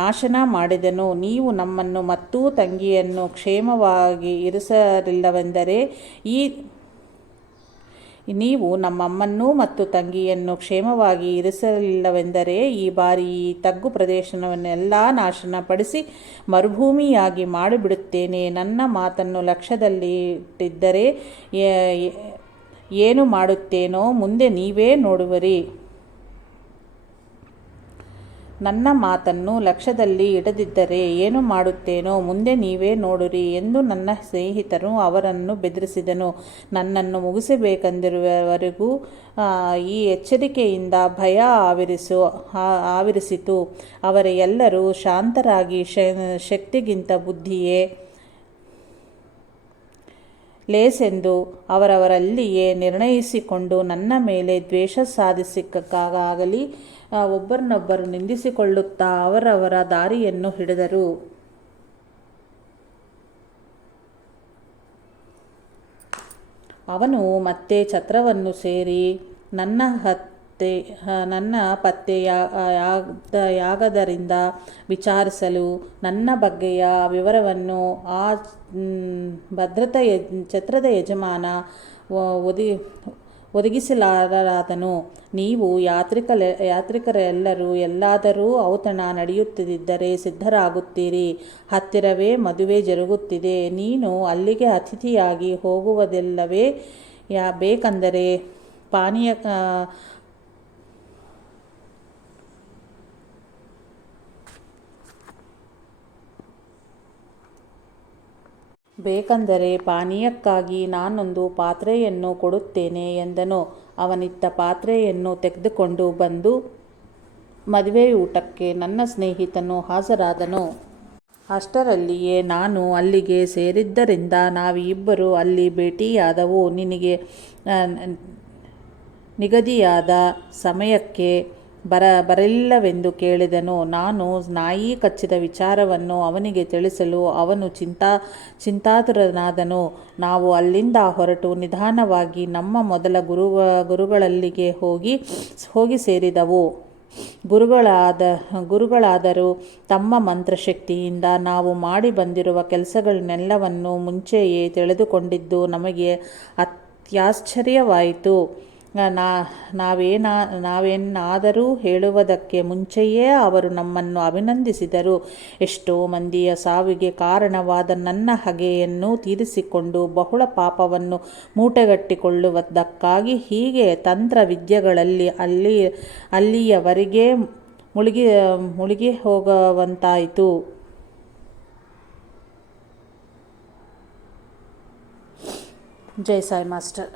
ನಾಶನ ಮಾಡಿದೆನು. ನೀವು ನಮ್ಮನ್ನು ಮತ್ತು ತಂಗಿಯನ್ನು ಕ್ಷೇಮವಾಗಿ ಇರಿಸಲಿಲ್ಲವೆಂದರೆ ಈ ಬಾರಿ ಈ ತಗ್ಗು ಪ್ರದೇಶವನ್ನೆಲ್ಲ ನಾಶನಪಡಿಸಿ ಮರುಭೂಮಿಯಾಗಿ ಮಾಡಿಬಿಡುತ್ತೇನೆ. ನನ್ನ ಮಾತನ್ನು ಲಕ್ಷ್ಯದಲ್ಲಿಟ್ಟಿದ್ದರೆ ಏನು ಮಾಡುತ್ತೇನೋ ಮುಂದೆ ನೀವೇ ನೋಡುವಿರಿ. ನನ್ನ ಮಾತನ್ನು ಲಕ್ಷ್ಯದಲ್ಲಿ ಇಡದಿದ್ದರೆ ಏನು ಮಾಡುತ್ತೇನೋ ಮುಂದೆ ನೀವೇ ನೋಡಿರಿ ಎಂದು ನನ್ನ ಸ್ನೇಹಿತನು ಅವರನ್ನು ಬೆದರಿಸಿದನು. ನನ್ನನ್ನು ಮುಗಿಸಬೇಕೆಂದಿರುವವರೆಗೂ ಈ ಎಚ್ಚರಿಕೆಯಿಂದ ಭಯ ಆವರಿಸಿತು. ಅವರೆಲ್ಲರೂ ಶಾಂತರಾಗಿ ಶಕ್ತಿಗಿಂತ ಬುದ್ಧಿಯೇ ಲೇಸೆಂದು ಅವರವರಲ್ಲಿಯೇ ನಿರ್ಣಯಿಸಿಕೊಂಡು ನನ್ನ ಮೇಲೆ ದ್ವೇಷ ಸಾಧಿಸಕ್ಕಾಗಲಿ ಒಬ್ಬರನ್ನೊಬ್ಬರು ನಿಂದಿಸಿಕೊಳ್ಳುತ್ತಾ ಅವರವರ ದಾರಿಯನ್ನು ಹಿಡಿದರು. ಅವನು ಮತ್ತೆ ಛತ್ರವನ್ನು ಸೇರಿ ನನ್ನ ಪತ್ತೆಯಾಗದರಿಂದ ವಿಚಾರಿಸಲು ನನ್ನ ಬಗ್ಗೆಯ ವಿವರವನ್ನು ಆ ಛತ್ರದ ಯಜಮಾನ ಒದಗಿಸಲಾರರಾದನು. ನೀವು ಯಾತ್ರಿಕರೆಲ್ಲರೂ ಎಲ್ಲಾದರೂ ಔತಣ ನಡೆಯುತ್ತಿದ್ದರೆ ಸಿದ್ಧರಾಗುತ್ತೀರಿ. ಹತ್ತಿರವೇ ಮದುವೆ ಜರುಗುತ್ತಿದೆ. ನೀನು ಅಲ್ಲಿಗೆ ಅತಿಥಿಯಾಗಿ ಹೋಗುವುದಿಲ್ಲವೇ? ಬೇಕೆಂದರೆ ಪಾನೀಯಕ್ಕಾಗಿ ನಾನೊಂದು ಪಾತ್ರೆಯನ್ನು ಕೊಡುತ್ತೇನೆ ಎಂದನು. ಅವನಿತ್ತ ಪಾತ್ರೆಯನ್ನು ತೆಗೆದುಕೊಂಡು ಬಂದು ಮದುವೆಯೂಟಕ್ಕೆ ನನ್ನ ಸ್ನೇಹಿತನು ಹಾಜರಾದನು. ಅಷ್ಟರಲ್ಲಿಯೇ ನಾನು ಅಲ್ಲಿಗೆ ಸೇರಿದ್ದರಿಂದ ನಾವಿಬ್ಬರೂ ಅಲ್ಲಿ ಭೇಟಿಯಾದೆವು. ನಿನಗೆ ನಿಗದಿಯಾದ ಸಮಯಕ್ಕೆ ಬರಲಿಲ್ಲವೆಂದು ಕೇಳಿದನು. ನಾನು ನಾಯಿ ಕಚ್ಚಿದ ವಿಚಾರವನ್ನು ಅವನಿಗೆ ತಿಳಿಸಲು ಅವನು ಚಿಂತಾತುರನಾದನು. ನಾವು ಅಲ್ಲಿಂದ ಹೊರಟು ನಿಧಾನವಾಗಿ ನಮ್ಮ ಮೊದಲ ಗುರುಗಳಲ್ಲಿಗೆ ಹೋಗಿ ಸೇರಿದೆವು. ಗುರುಗಳಾದರೂ ತಮ್ಮ ಮಂತ್ರಶಕ್ತಿಯಿಂದ ನಾವು ಮಾಡಿ ಬಂದಿರುವ ಕೆಲಸಗಳನ್ನೆಲ್ಲವನ್ನು ಮುಂಚೆಯೇ ತಿಳಿದುಕೊಂಡಿದ್ದು ನಮಗೆ ಅತ್ಯಾಶ್ಚರ್ಯವಾಯಿತು. ನಾವೇನಾದರೂ ಹೇಳುವುದಕ್ಕೆ ಮುಂಚೆಯೇ ಅವರು ನಮ್ಮನ್ನು ಅಭಿನಂದಿಸಿದರು. ಎಷ್ಟೋ ಮಂದಿಯ ಸಾವಿಗೆ ಕಾರಣವಾದ ನನ್ನ ಹಗೆಯನ್ನು ತೀರಿಸಿಕೊಂಡು ಬಹಳ ಪಾಪವನ್ನು ಮೂಟೆಗಟ್ಟಿಕೊಳ್ಳುವುದಕ್ಕಾಗಿ ಹೀಗೆ ತಂತ್ರವಿದ್ಯೆಗಳಲ್ಲಿ ಅಲ್ಲಿಯವರೆಗೆ ಮುಳುಗಿ ಹೋಗುವಂತಾಯಿತು. ಜೈ ಸಾಯಿ ಮಾಸ್ಟರ್.